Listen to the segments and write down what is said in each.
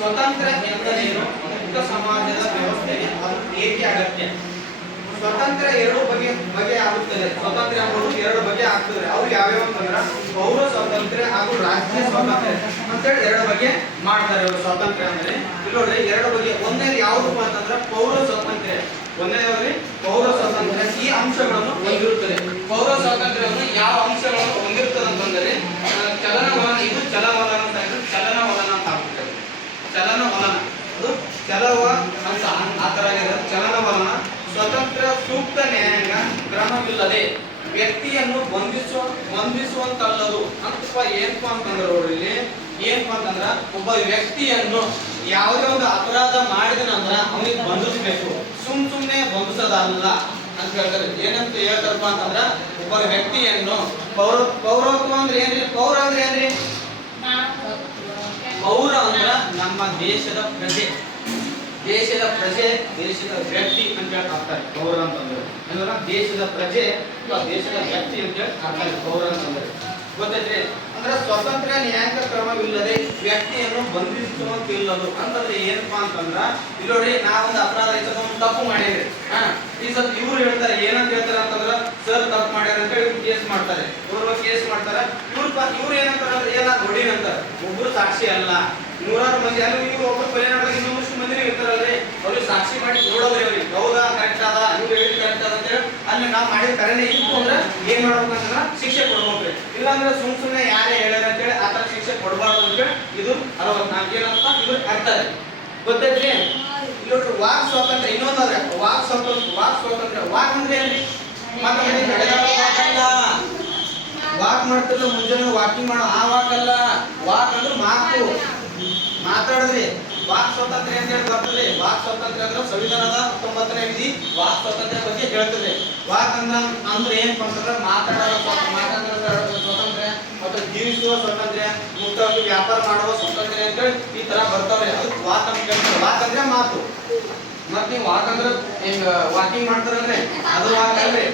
ಸ್ವತಂತ್ರ ಎಂದರೇನು? ಮುಕ್ತ ಸಮಾಜದ ವ್ಯವಸ್ಥೆಗೆ ಅದು ಏಕೆ ಅಗತ್ಯ? ಸ್ವತಂತ್ರ ಎರಡು ಬಗೆ ಆಗುತ್ತದೆ. ಸ್ವತಂತ್ರ ಅನ್ನೋದು ಎರಡು ಬಗೆ ಆಗ್ತದೆ. ಅವು ಯಾವ್ಯಾವ ಅಂತಂದ್ರ ಪೌರ ಸ್ವಾತಂತ್ರ್ಯ ಹಾಗೂ ರಾಜ್ಯ ಸ್ವಾತಂತ್ರ್ಯ ಅಂತೇಳಿ ಎರಡು ಬಗೆ ಮಾಡ್ತಾರೆ ಅವರು. ಸ್ವಾತಂತ್ರ್ಯ ಅಂದ್ರೆ ಇಲ್ಲಿ ನೋಡ್ರಿ ಎರಡು ಬಗೆ. ಒಂದನೇದು ಯಾವುದಪ್ಪ ಅಂತಂದ್ರ ಪೌರ ಸ್ವಾತಂತ್ರ್ಯ. ಒಂದನೇದಾಗಿ ಪೌರ ಸ್ವಾತಂತ್ರ್ಯ ಈ ಅಂಶಗಳನ್ನು ಹೊಂದಿರುತ್ತದೆ. ಪೌರ ಸ್ವಾತಂತ್ರ್ಯವನ್ನು ಯಾವ ಅಂಶಗಳನ್ನು ಹೊಂದಿರುತ್ತದೆ ಅಂತಂದರೆ ಚಲನವಲನ. ಇದು ಚಲನವಲನ ಅಂತ ಇದ್ರೆ ಚಲನವಲನ ಅಂತ ಆಗ್ಬಿಡ್ತದೆ. ಚಲನವಲನ ಅದು ಚಲವ ಅಂತ ಆ ತರ ಚಲನವಲನ. ಸ್ವತಂತ್ರ ಸೂಕ್ತ ನ್ಯಾಯಾಂಗ ಕ್ರಮವಿಲ್ಲದೆ ವ್ಯಕ್ತಿಯನ್ನು ಬಂಧಿಸುವಂತಲ್ಲದು ಅಂತ ಏನಪ್ಪ ಅಂತಂದ್ರೆ ನೋಡ್ರಿ ಇಲ್ಲಿ ಏನಪ್ಪ ಅಂತಂದ್ರ ಒಬ್ಬ ವ್ಯಕ್ತಿಯನ್ನು ಯಾವುದೇ ಒಂದು ಅಪರಾಧ ಮಾಡಿದನಂದ್ರ ಅವನಿಗೆ ಬಂಧಿಸಬೇಕು. ಸುಮ್ನೆ ಬಂಧಿಸೋದಲ್ಲ ಅಂತ ಹೇಳ್ತಾರೆ. ಏನಂತ ಹೇಳ್ತಾರಪ್ಪ ಅಂತಂದ್ರ ಒಬ್ಬ ವ್ಯಕ್ತಿಯನ್ನು ಪೌರತ್ವ ಅಂದ್ರೆ ಏನ್ರಿ? ಪೌರ ಅಂದ್ರೆ ಏನ್ರಿ? ಪೌರ ಅಂದ್ರ ನಮ್ಮ ದೇಶದ ಪ್ರಜೆ. ದೇಶದ ಪ್ರಜೆ, ದೇಶದ ವ್ಯಕ್ತಿ ಅಂತ ಹೇಳಿ ಆಗ್ತಾರೆ ಪೌರ ಅಂತಂದ್ರೆ. ಅಂದ್ರೆ ದೇಶದ ಪ್ರಜೆ ಅಥವಾ ದೇಶದ ವ್ಯಕ್ತಿ ಅಂತ ಹೇಳಿ ಆಗ್ತಾರೆ ಪೌರ ಅಂತಂದ್ರೆ. ಗೊತ್ತೈತ್ರಿ? ಅಂದ್ರೆ ಸ್ವತಂತ್ರ ನ್ಯಾಯಾಂಗ ಕ್ರಮವಿಲ್ಲದೆ ವ್ಯಕ್ತಿಯನ್ನು ಬಂಧಿಸುವಂತಿಲ್ಲದು ಅಂತಂದ್ರೆ ಏನಪ್ಪಾ ಅಂತಂದ್ರ ಇಲ್ಲಿ ನೋಡಿ, ನಾವೊಂದು ಅಪರಾಧ ಒಂದು ತಪ್ಪು ಮಾಡಿದ್ರಿ. ಈ ಸ್ವಲ್ಪ ಇವ್ರು ಹೇಳ್ತಾರೆ ಏನಂತ ಹೇಳ್ತಾರೆ ಅಂತಂದ್ರ ಸರ್ ತಪ್ಪು ಮಾಡ್ಯಾರ ಅಂತ ಹೇಳಿ ಕೇಸ್ ಮಾಡ್ತಾರೆ. ಇವ್ರು ಕೇಸ್ ಮಾಡ್ತಾರೆ. ಇವ್ರು ಏನಂತಾರ ಅಂದ್ರೆ ಏನಾದ್ರು ಹೊಡಿನಂತಾರ. ಒಬ್ರು ಸಾಕ್ಷಿ ಅಲ್ಲ, ನೂರಾರು ಮಂದಿ ಅಲ್ಲಿ ನೀವು ಒಬ್ಬರು ಕೊಲೆ ಮಾಡಿದಾಗ ಇನ್ನೊಂದಷ್ಟು ಮಂದಿ ಇರ್ತಾರಲ್ರಿ, ಅವ್ರಿಗೆ ಸಾಕ್ಷಿ ಮಾಡಿ ನೋಡೋದ್ರಿ ಅವ್ರಿಗೆ ಹೌದಾ ಕರೆಕ್ಟ್ ಅದ ಇವ್ರು ಹೇಳಿದ್ ಕರೆಕ್ಟ್ ಅದ ಅಂತ ಹೇಳಿ ಅಲ್ಲಿ ನಾವು ಮಾಡಿದ ಕರೆನೇ ಇತ್ತು ಅಂದ್ರೆ ಏನ್ ಮಾಡ್ಬೇಕಂತಂದ್ರ ಶಿಕ್ಷೆ ಕೊಡ್ಬೇಕ್ರಿ. ಇಲ್ಲಾಂದ್ರೆ ಸುಮ್ನೆ ಯಾರೇ ಹೇಳ್ಯಾರ ಅಂತ ಹೇಳಿ ಆತರ ಶಿಕ್ಷೆ ಕೊಡಬಾರ್ದು ಅಂತ ಹೇಳಿ ಇದು 64 ಏನಂತ ಇದು ಅರ್ಥ ಇದೆ. ಗೊತ್ತೈತ್ರಿ? ಇಲ್ಲಿ ವಾಕ್ ಸ್ವಾತಂತ್ರ್ಯ ಇನ್ನೊಂದಾದ್ರೆ ವಾಕ್ ಸ್ವಾತಂತ್ರ್ಯ. ವಾಕ್ ಅಂದ್ರೆ ಏನ್ರಿ? ವಾಕ್ ಮಾಡ್ತಿರ್ಲ ಮುಂಜಾನೆ ವಾಕಿಂಗ್ ಮಾಡೋ ಆ ವಾಕ್ ಅಲ್ಲ. ವಾಕ್ ಅಂದ್ರೆ ಮಾತು, ಮಾತಾಡಿದ್ರಿ. ವಾಕ್ ಸ್ವಾತಂತ್ರ್ಯ ಅಂತ ಹೇಳಿ ಬರ್ತದೆ. ವಾಕ್ ಸ್ವಾತಂತ್ರ್ಯ ಅಂದ್ರೆ ಸಂವಿಧಾನದ 19ನೇ ವಿಧಿ ವಾಕ್ ಸ್ವಾತಂತ್ರ್ಯ ಬಗ್ಗೆ ಹೇಳ್ತದೆ. ವಾಕ್ ಅಂದ್ರೆ ಏನಪ್ಪ ಅಂತಂದ್ರೆ ಮಾತಾಡೋ ಸ್ವಾತಂತ್ರ್ಯ, ಮತ್ತೆ ಜೀವಿಸುವ ಸ್ವಾತಂತ್ರ್ಯ, ಮುಕ್ತವಾಗಿ ವ್ಯಾಪಾರ ಮಾಡುವ ಸ್ವಾತಂತ್ರ್ಯ ಅಂತ ಹೇಳಿ ಈ ತರ ಬರ್ತಾವ್ರಿ. ಅದು ವಾಕ್ ಅಂತ ಹೇಳ್ತಾರೆ. ವಾಕ್ ಅಂದ್ರೆ ಮಾತು. ಮತ್ ನೀವು ವಾಕ್ ಅಂದ್ರೆ ಹಿಂಗ ವಾಕಿಂಗ್ ಮಾಡ್ತಾರಲ್ರಿ ಅದು ವಾಕ್ ಅಲ್ರಿ.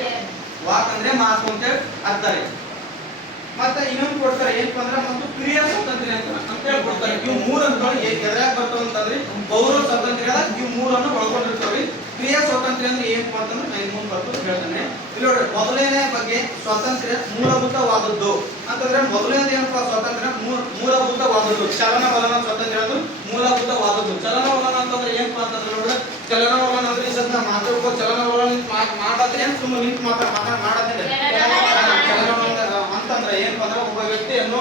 ವಾಕ್ ಅಂದ್ರೆ ಮಾತು ಅಂತ ಹೇಳಿ ಅರ್ಥ ರೀ. ಮತ್ತೆ ಇನ್ನೊಂದು ಕೊಡ್ತಾರೆ ಏನಪ್ಪ ಅಂದ್ರೆ ಮತ್ತು ಕ್ರಿಯಾ ಸ್ವಾತಂತ್ರ್ಯ ಅಂತ ಹೇಳಿ ಕೊಡ್ತಾರೆ. ಇವು ಮೂರು ಅಂಕಗಳು ಎದ್ರಾಗ ಬರ್ತಾವ ಅಂತಂದ್ರೆ ಪೌರ ಸ್ವಾತಂತ್ರ್ಯ ಇವು ಮೂರನ್ನು ಒಳಗೊಂಡಿರ್ತಾವ್ರಿ. ಕ್ರಿಯಾ ಸ್ವಾತಂತ್ರ್ಯ ಅಂದ್ರೆ ಏನಪ್ಪ ಅಂತಂದ್ರೆ ನಾನು ಮುಂದೆ ಬರ್ತು ಹೇಳ್ತಾನೆ. ಇಲ್ಲಿ ನೋಡ್ರಿ, ಮೊದಲನೇ ಬಗ್ಗೆ ಸ್ವಾತಂತ್ರ್ಯ ಮೂಲಭೂತವಾದದ್ದು ಅಂತಂದ್ರೆ ಮೊದಲನೇದು ಏನಪ್ಪ ಸ್ವಾತಂತ್ರ್ಯ ಮೂಲಭೂತವಾದದ್ದು. ಚಲನವಲನ ಸ್ವಾತಂತ್ರ್ಯ ಅಂದ್ರೆ ಮೂಲಭೂತವಾದದ್ದು. ಚಲನವಲನ ಅಂತಂದ್ರೆ ಏನಪ್ಪ ಅಂತಂದ್ರೆ ನೋಡ್ರಿ, ಚಲನವಲನ ಅಂದ್ರೆ ಈ ಸದ್ಯ ಮಾತಾಡ್ಕೋ ಚಲನವಲನ ಮಾಡಾದ್ರೆ ಏನ್ ಸುಮ್ಮನೆ ನಿಂತು ಮಾಡೋದಿಲ್ಲ. ಚಲನವಲನ ಅಂತಂದ್ರೆ ಏನಪ್ಪ ಅಂದ್ರೆ ಒಬ್ಬ ವ್ಯಕ್ತಿಯನ್ನು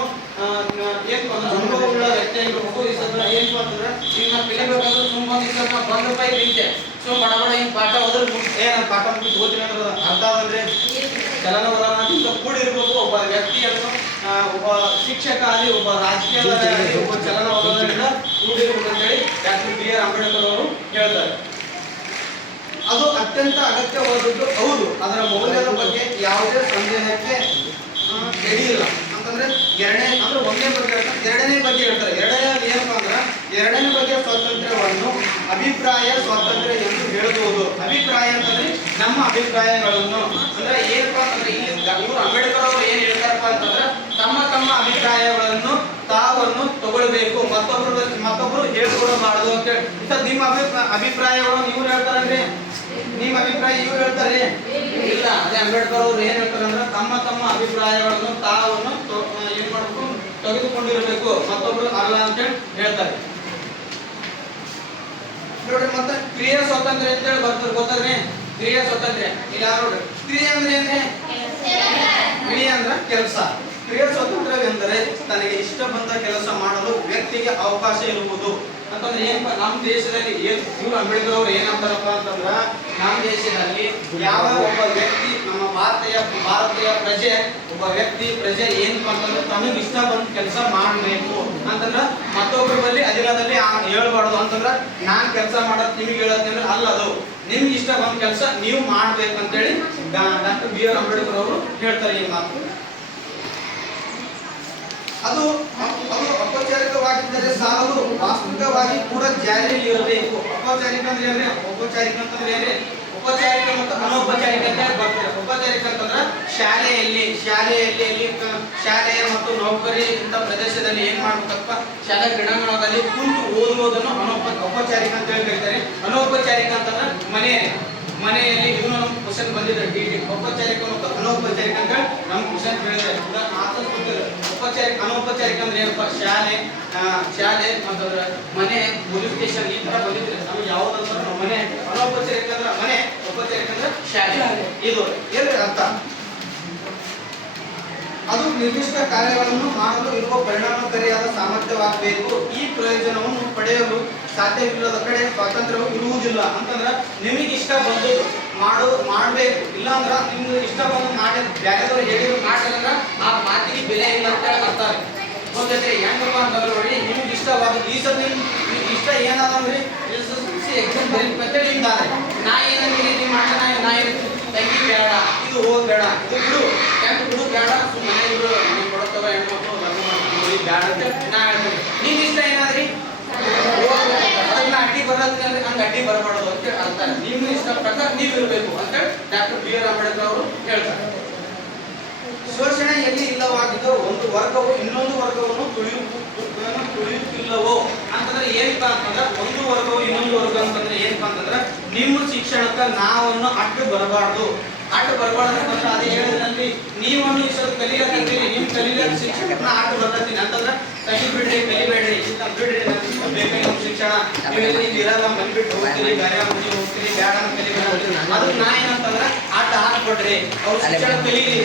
ಏನಪ್ಪ ಅಂದ್ರೆ ಅನುಭವವುಳ್ಳ ವ್ಯಕ್ತಿಯಾಗಿರ್ಬೇಕು. ಈ ಸದ್ಯ ಏನಪ್ಪ ಅಂತಂದ್ರೆ ಈಗ ನಾವು ಕಲಿಬೇಕಂದ್ರೆ ಸುಮ್ಮನೆ ಬಂದ ರೂಪಾಯಿ ನಿಂತೆ ಸೊ ಬಡ ಹಿಂಗ್ ಪಾಠ ಹೋದ್ರೆ ಏನ ಪಾಠ ಮುಗಿದು ಓದ್ತೀನಿ ಅಂದ್ರೆ ಅರ್ಥ ಅಂದ್ರೆ ಚಲನವಲನ ಕೂಡಿರ್ಬೇಕು. ಒಬ್ಬ ವ್ಯಕ್ತಿಯನ್ನು ಒಬ್ಬ ಶಿಕ್ಷಕ ಆಗಲಿ, ಒಬ್ಬ ರಾಜಕೀಯವಾಗಿ ಒಬ್ಬ ಚಲನವಲನದಿಂದ ಕೂಡಿರ್ಬೇಕು ಅಂತ ಹೇಳಿ ಡಾಕ್ಟರ್ ಬಿ ಆರ್ ಅಂಬೇಡ್ಕರ್ ಅವರು ಹೇಳ್ತಾರೆ. ಅದು ಅತ್ಯಂತ ಅಗತ್ಯವಾದದ್ದು ಹೌದು. ಅದರ ಮೌಲ್ಯದ ಬಗ್ಗೆ ಯಾವುದೇ ಸಂದೇಹಕ್ಕೆ ಎಡೆಯಿಲ್ಲ. ಅಂತಂದ್ರೆ ಒಂದನೇ ಬಗ್ಗೆ ಹೇಳ್ತಾರೆ, ಎರಡನೇ ಬಗ್ಗೆ ಹೇಳ್ತಾರೆ. ಎರಡನೇ ಬಗ್ಗೆ ಸ್ವಾತಂತ್ರ್ಯವನ್ನು ಅಭಿಪ್ರಾಯ ಸ್ವಾತಂತ್ರ್ಯ ಎಂದು ಹೇಳಬಹುದು. ಅಭಿಪ್ರಾಯ ಅಂತಂದ್ರೆ ನಮ್ಮ ಅಭಿಪ್ರಾಯಗಳನ್ನು ಅಂದ್ರೆ ಏನಪ್ಪಾ ಅಂತಂದ್ರೆ ಇಲ್ಲಿ ಇವರು ಅಂಬೇಡ್ಕರ್ ಅವರು ಏನ್ ಹೇಳ್ತಾರಪ್ಪ ಅಂತಂದ್ರೆ ತಮ್ಮ ಅಭಿಪ್ರಾಯಗಳನ್ನು ತಾವನ್ನು ತಗೊಳ್ಬೇಕು, ಮತ್ತೊಬ್ರು ಹೇಳ್ಕೊಡಬಾರದು ಅಂತ ಹೇಳಿ. ನಿಮ್ಮ ಅಭಿಪ್ರಾಯಗಳನ್ನು ಇವ್ರು ಹೇಳ್ತಾರಲ್ರಿ, ನಿಮ್ಮ ಅಭಿಪ್ರಾಯ ಇವ್ರು ಹೇಳ್ತಾರೆ ಇಲ್ಲ. ಅದೇ ಅಂಬೇಡ್ಕರ್ ಅವ್ರು ಏನ್ ಹೇಳ್ತಾರೆ ಅಂದ್ರೆ ತಮ್ಮ ಅಭಿಪ್ರಾಯಗಳನ್ನು ತಾವನ್ನು ಏನ್ ಮಾಡ್ಬೇಕು ತೆಗೆದುಕೊಂಡಿರಬೇಕು, ಮತ್ತೊಬ್ರು ಅಲ್ಲ ಅಂತ ಹೇಳಿ ಹೇಳ್ತಾರೆ. ನೋಡ್ರಿ, ಮತ್ತೆ ಕ್ರಿಯಾ ಸ್ವಾತಂತ್ರ್ಯ ಅಂತ ಹೇಳಿ ಬರ್ತಾರೆ. ಗೊತ್ತಾದ್ರೆ ಕ್ರಿಯಾ ಸ್ವಾತಂತ್ರ್ಯ ಈಗ ನೋಡ್ರಿ, ಕ್ರಿಯೆ ಅಂದ್ರೆ ಏನ್ರಿ? ಕ್ರಿಯೆ ಅಂದ್ರ ಕೆಲಸ. ಕ್ರಿಯಾ ಸ್ವಾತಂತ್ರ್ಯವೆಂದರೆ ತನಗೆ ಇಷ್ಟ ಬಂದ ಕೆಲಸ ಮಾಡಲು ವ್ಯಕ್ತಿಗೆ ಅವಕಾಶ ಇರುವುದು ಅಂತಂದ್ರೆ ಏನಪ್ಪ ನಮ್ಮ ದೇಶದಲ್ಲಿ ಇವ್ರು ಅಂಬೇಡ್ಕರ್ ಅವ್ರು ಏನಂತಾರಪ್ಪ ಅಂತಂದ್ರ ನಮ್ಮ ದೇಶದಲ್ಲಿ ಯಾವ ಒಬ್ಬ ವ್ಯಕ್ತಿ ನಮ್ಮ ಭಾರತೀಯ ಪ್ರಜೆ ಒಬ್ಬ ವ್ಯಕ್ತಿ ಪ್ರಜೆ ಏನಪ್ಪ ಅಂತಂದ್ರೆ ತನಗೆ ಇಷ್ಟ ಬಂದ ಕೆಲಸ ಮಾಡಬೇಕು ಅಂತಂದ್ರ ಮತ್ತೊಬ್ಬರ ಬಳಿ ಅಧಿಕಾರದಲ್ಲಿ ಹೇಳ್ಬಾರ್ದು. ಅಂತಂದ್ರ ನಾನ್ ಕೆಲಸ ಮಾಡೋದು ನಿಮಗೆ ಹೇಳತ್ತಂದ್ರೆ ಅಲ್ಲ, ಅದು ನಿಮ್ಗೆ ಇಷ್ಟ ಬಂದ ಕೆಲಸ ನೀವು ಮಾಡ್ಬೇಕಂತೇಳಿ ಡಾಕ್ಟರ್ ಬಿ ಆರ್ ಅಂಬೇಡ್ಕರ್ ಅವರು ಹೇಳ್ತಾರೆ ಈ ಮಾತು. ಅದು ಔಪಚಾರಿಕವಾಗಿದ್ದರೆ ಸಾಲದು, ವಾಸ್ತವಿಕವಾಗಿ ಕೂಡ ಜಾರಿಯಲ್ಲಿ ಇರಬೇಕು. ಔಪಚಾರಿಕ ಅಂದ್ರೆ ಏನ್ರಿ? ಔಪಚಾರಿಕ ಅಂತಂದ್ರೆ ಏನ್ರಿ? ಔಪಚಾರಿಕ ಮತ್ತು ಅನೌಪಚಾರಿಕ ಅಂತ ಹೇಳಿ ಬರ್ತದೆ. ಔಪಚಾರಿಕ ಅಂತಂದ್ರೆ ಶಾಲೆಯ ಮತ್ತು ನೌಕರಿ ಇಂಥ ಪ್ರದೇಶದಲ್ಲಿ ಏನ್ ಮಾಡ್ಬೇಕಪ್ಪ, ಶಾಲಾ ಕ್ರೀಡಾಂಗಣದಲ್ಲಿ ಕುಂತು ಓದುವುದನ್ನು ಔಪಚಾರಿಕ ಅಂತ ಹೇಳಿ ಕರೀತಾರೆ. ಅನೌಪಚಾರಿಕ ಅಂತಂದ್ರೆ ಮನೆಯಲ್ಲಿ ಇದು ನಮ್ಮ ಕ್ವಶನ್ ಬಂದಿದೆ ಡಿಟಿ. ಔಪಚಾರಿಕ ಮತ್ತು ಅನೌಪಚಾರಿಕ ಅಂತ ನಮ್ಮ ಕ್ವಶನ್ ಕೇಳಿದೆ. ಔಪಚಾರಿಕ ಅನೌಪಚಾರಿಕ ಅಂದ್ರೆ ಏನಪ್ಪ, ಶಾಲೆ ಮತ್ತು ಮನೆ, ಪೊಲೀಸ್ ಸ್ಟೇಷನ್ ಈ ತರ ಬಂದಿದ್ರೆ ನಮ್ಗೆ ಯಾವ್ದಂದ್ರೆ ನಮ್ಮ ಮನೆ. ಅನೌಪಚಾರಿಕ ಅಂದ್ರೆ ಮನೆ, ಔಪಚಾರಿಕ ಅಂದ್ರೆ ಶಾಲೆ. ಇದು ಏನು ಅರ್ಥ? ಅದು ನಿರ್ದಿಷ್ಟ ಕಾರ್ಯಗಳನ್ನು ಮಾಡಲು ಇರುವ ಪರಿಣಾಮಕಾರಿಯಾದ ಸಾಮರ್ಥ್ಯವಾಗಬೇಕು. ಈ ಪ್ರಯೋಜನವನ್ನು ಪಡೆಯಲು ಸಾಧ್ಯವಿಲ್ಲದ ಕಡೆ ಸ್ವಾತಂತ್ರ್ಯವು ಇರುವುದಿಲ್ಲ. ಅಂತಂದ್ರೆ ನಿಮಗೆ ಇಷ್ಟ ಬಂದು ಮಾಡಬೇಕು, ಇಲ್ಲಾಂದ್ರ ನಿಮ್ಗೆ ಇಷ್ಟ ಬಂದು ಮಾಡಿ ಬೇರೆದವ್ರು ಹೇಳಿದ್ರು ಮಾಡಿದ್ರೆ ಆ ಮಾತಿಗೆ ಬೆಲೆ ಇಲ್ಲ ಅಂತ ಹೇಳಿ ಬರ್ತಾರೆ. ಗೊತ್ತೈತೆ ಹೆಂಗಪ್ಪ ಅಂತಂದ್ರೆ ನೋಡಿ, ನಿಮ್ಗೆ ಇಷ್ಟವಾದ ಈ ಸಲ ನಿಮ್ಗೆ ಇಷ್ಟ ಏನಾದ್ರೆ ಎಕ್ಸಾಮ್ ಬರೀಬೇಕಂತೇಳಿ ಹಿಂದಾರೆ. ನಾ ಏನಂದ್ರೆ ನೀವು ಮಾಡ್ತಾನ ನಾ ತಂಗಿ ಬೇಡ, ಇದು ಹೋದ್ ಬೇಡ, ಇದು ಬಿಡು, ಹೆಂಗ್ ಬಿಡು ಬೇಡ, ಮನೆ ಬಿಡು, ನೀವು ಕೊಡತ್ತವ ಹೆಣ್ಮಕ್ಳು ಲಗ್ನ ಮಾಡ್ಕೊಂಡು ಬೇಡ ಅಂತ ನಾ ಹೇಳ್ತೀನಿ. ನಿಮ್ ಇಷ್ಟ ಏನಾದ್ರಿ ಅದನ್ನ ಅಡ್ಡಿ ಬರತ್ತೆ ಅಂದ್ರೆ ಹಂಗ ಅಡ್ಡಿ ಬರಬಾರ್ದು ಅಂತ ಅಂತಾರೆ. ನಿಮ್ಮ ಇಷ್ಟ ಪ್ರಕಾರ ನೀವು ಇರಬೇಕು ಅಂತ ಡಾಕ್ಟರ್ ಬಿ ಆರ್ ಅಂಬೇಡ್ಕರ್ ಅವರು ಹೇಳ್ತಾರೆ. ಶೋಷಣೆ ಎಲ್ಲಿ ಇಲ್ಲವಾಗಿದ್ದು ಒಂದು ವರ್ಗವು ಇನ್ನೊಂದು ವರ್ಗವನ್ನು ತುಳಿಯುತ್ತಿಲ್ಲವೋ ಅಂತಂದ್ರೆ ಏನಪ್ಪ ಅಂತಂದ್ರೆ, ಒಂದು ವರ್ಗವು ಇನ್ನೊಂದು ವರ್ಗ ಅಂತಂದ್ರೆ ಏನಪ್ಪ ಅಂತಂದ್ರೆ, ನಿಮ್ಮ ಶಿಕ್ಷಣಕ್ಕೆ ನಾವನ್ನು ಅಡ್ಡು ಬರಬಾರ್ದು ಅಂತಂದ್ರೆ ಅದೇ ಹೇಳಿದಲ್ಲಿ ನೀವನ್ನು ಇಷ್ಟು ಕಲಿಯಕಂತೀರಿ, ನಿಮ್ ಕಲಿಯಕ ಶಿಕ್ಷಣ ಅಡ್ಡು ಬರ್ತೀನಿ ಅಂತಂದ್ರೆ ಕಲಿಬೇಡ್ರಿ ಬಿಡ್ರಿ ಬೇಕಾಗಿ ನಮ್ಮ ಶಿಕ್ಷಣ ನೀವೆಲ್ಲ ಈಗ ಇರಲ್ಲ, ಬಂದ್ಬಿಟ್ಟು ಹೋಗ್ತೀರಿ, ಬೇರೆ ಹೋಗ್ತೀರಿ, ಬೇಡ ಕಲಿಬೇಡ. ಅದು ನಾ ಏನಂತಂದ್ರೆ ಆಟ ಹಾಕ್ಬಿಡ್ರಿ, ಅವ್ರು ಶಿಕ್ಷಣ ಕಲೀಲಿ,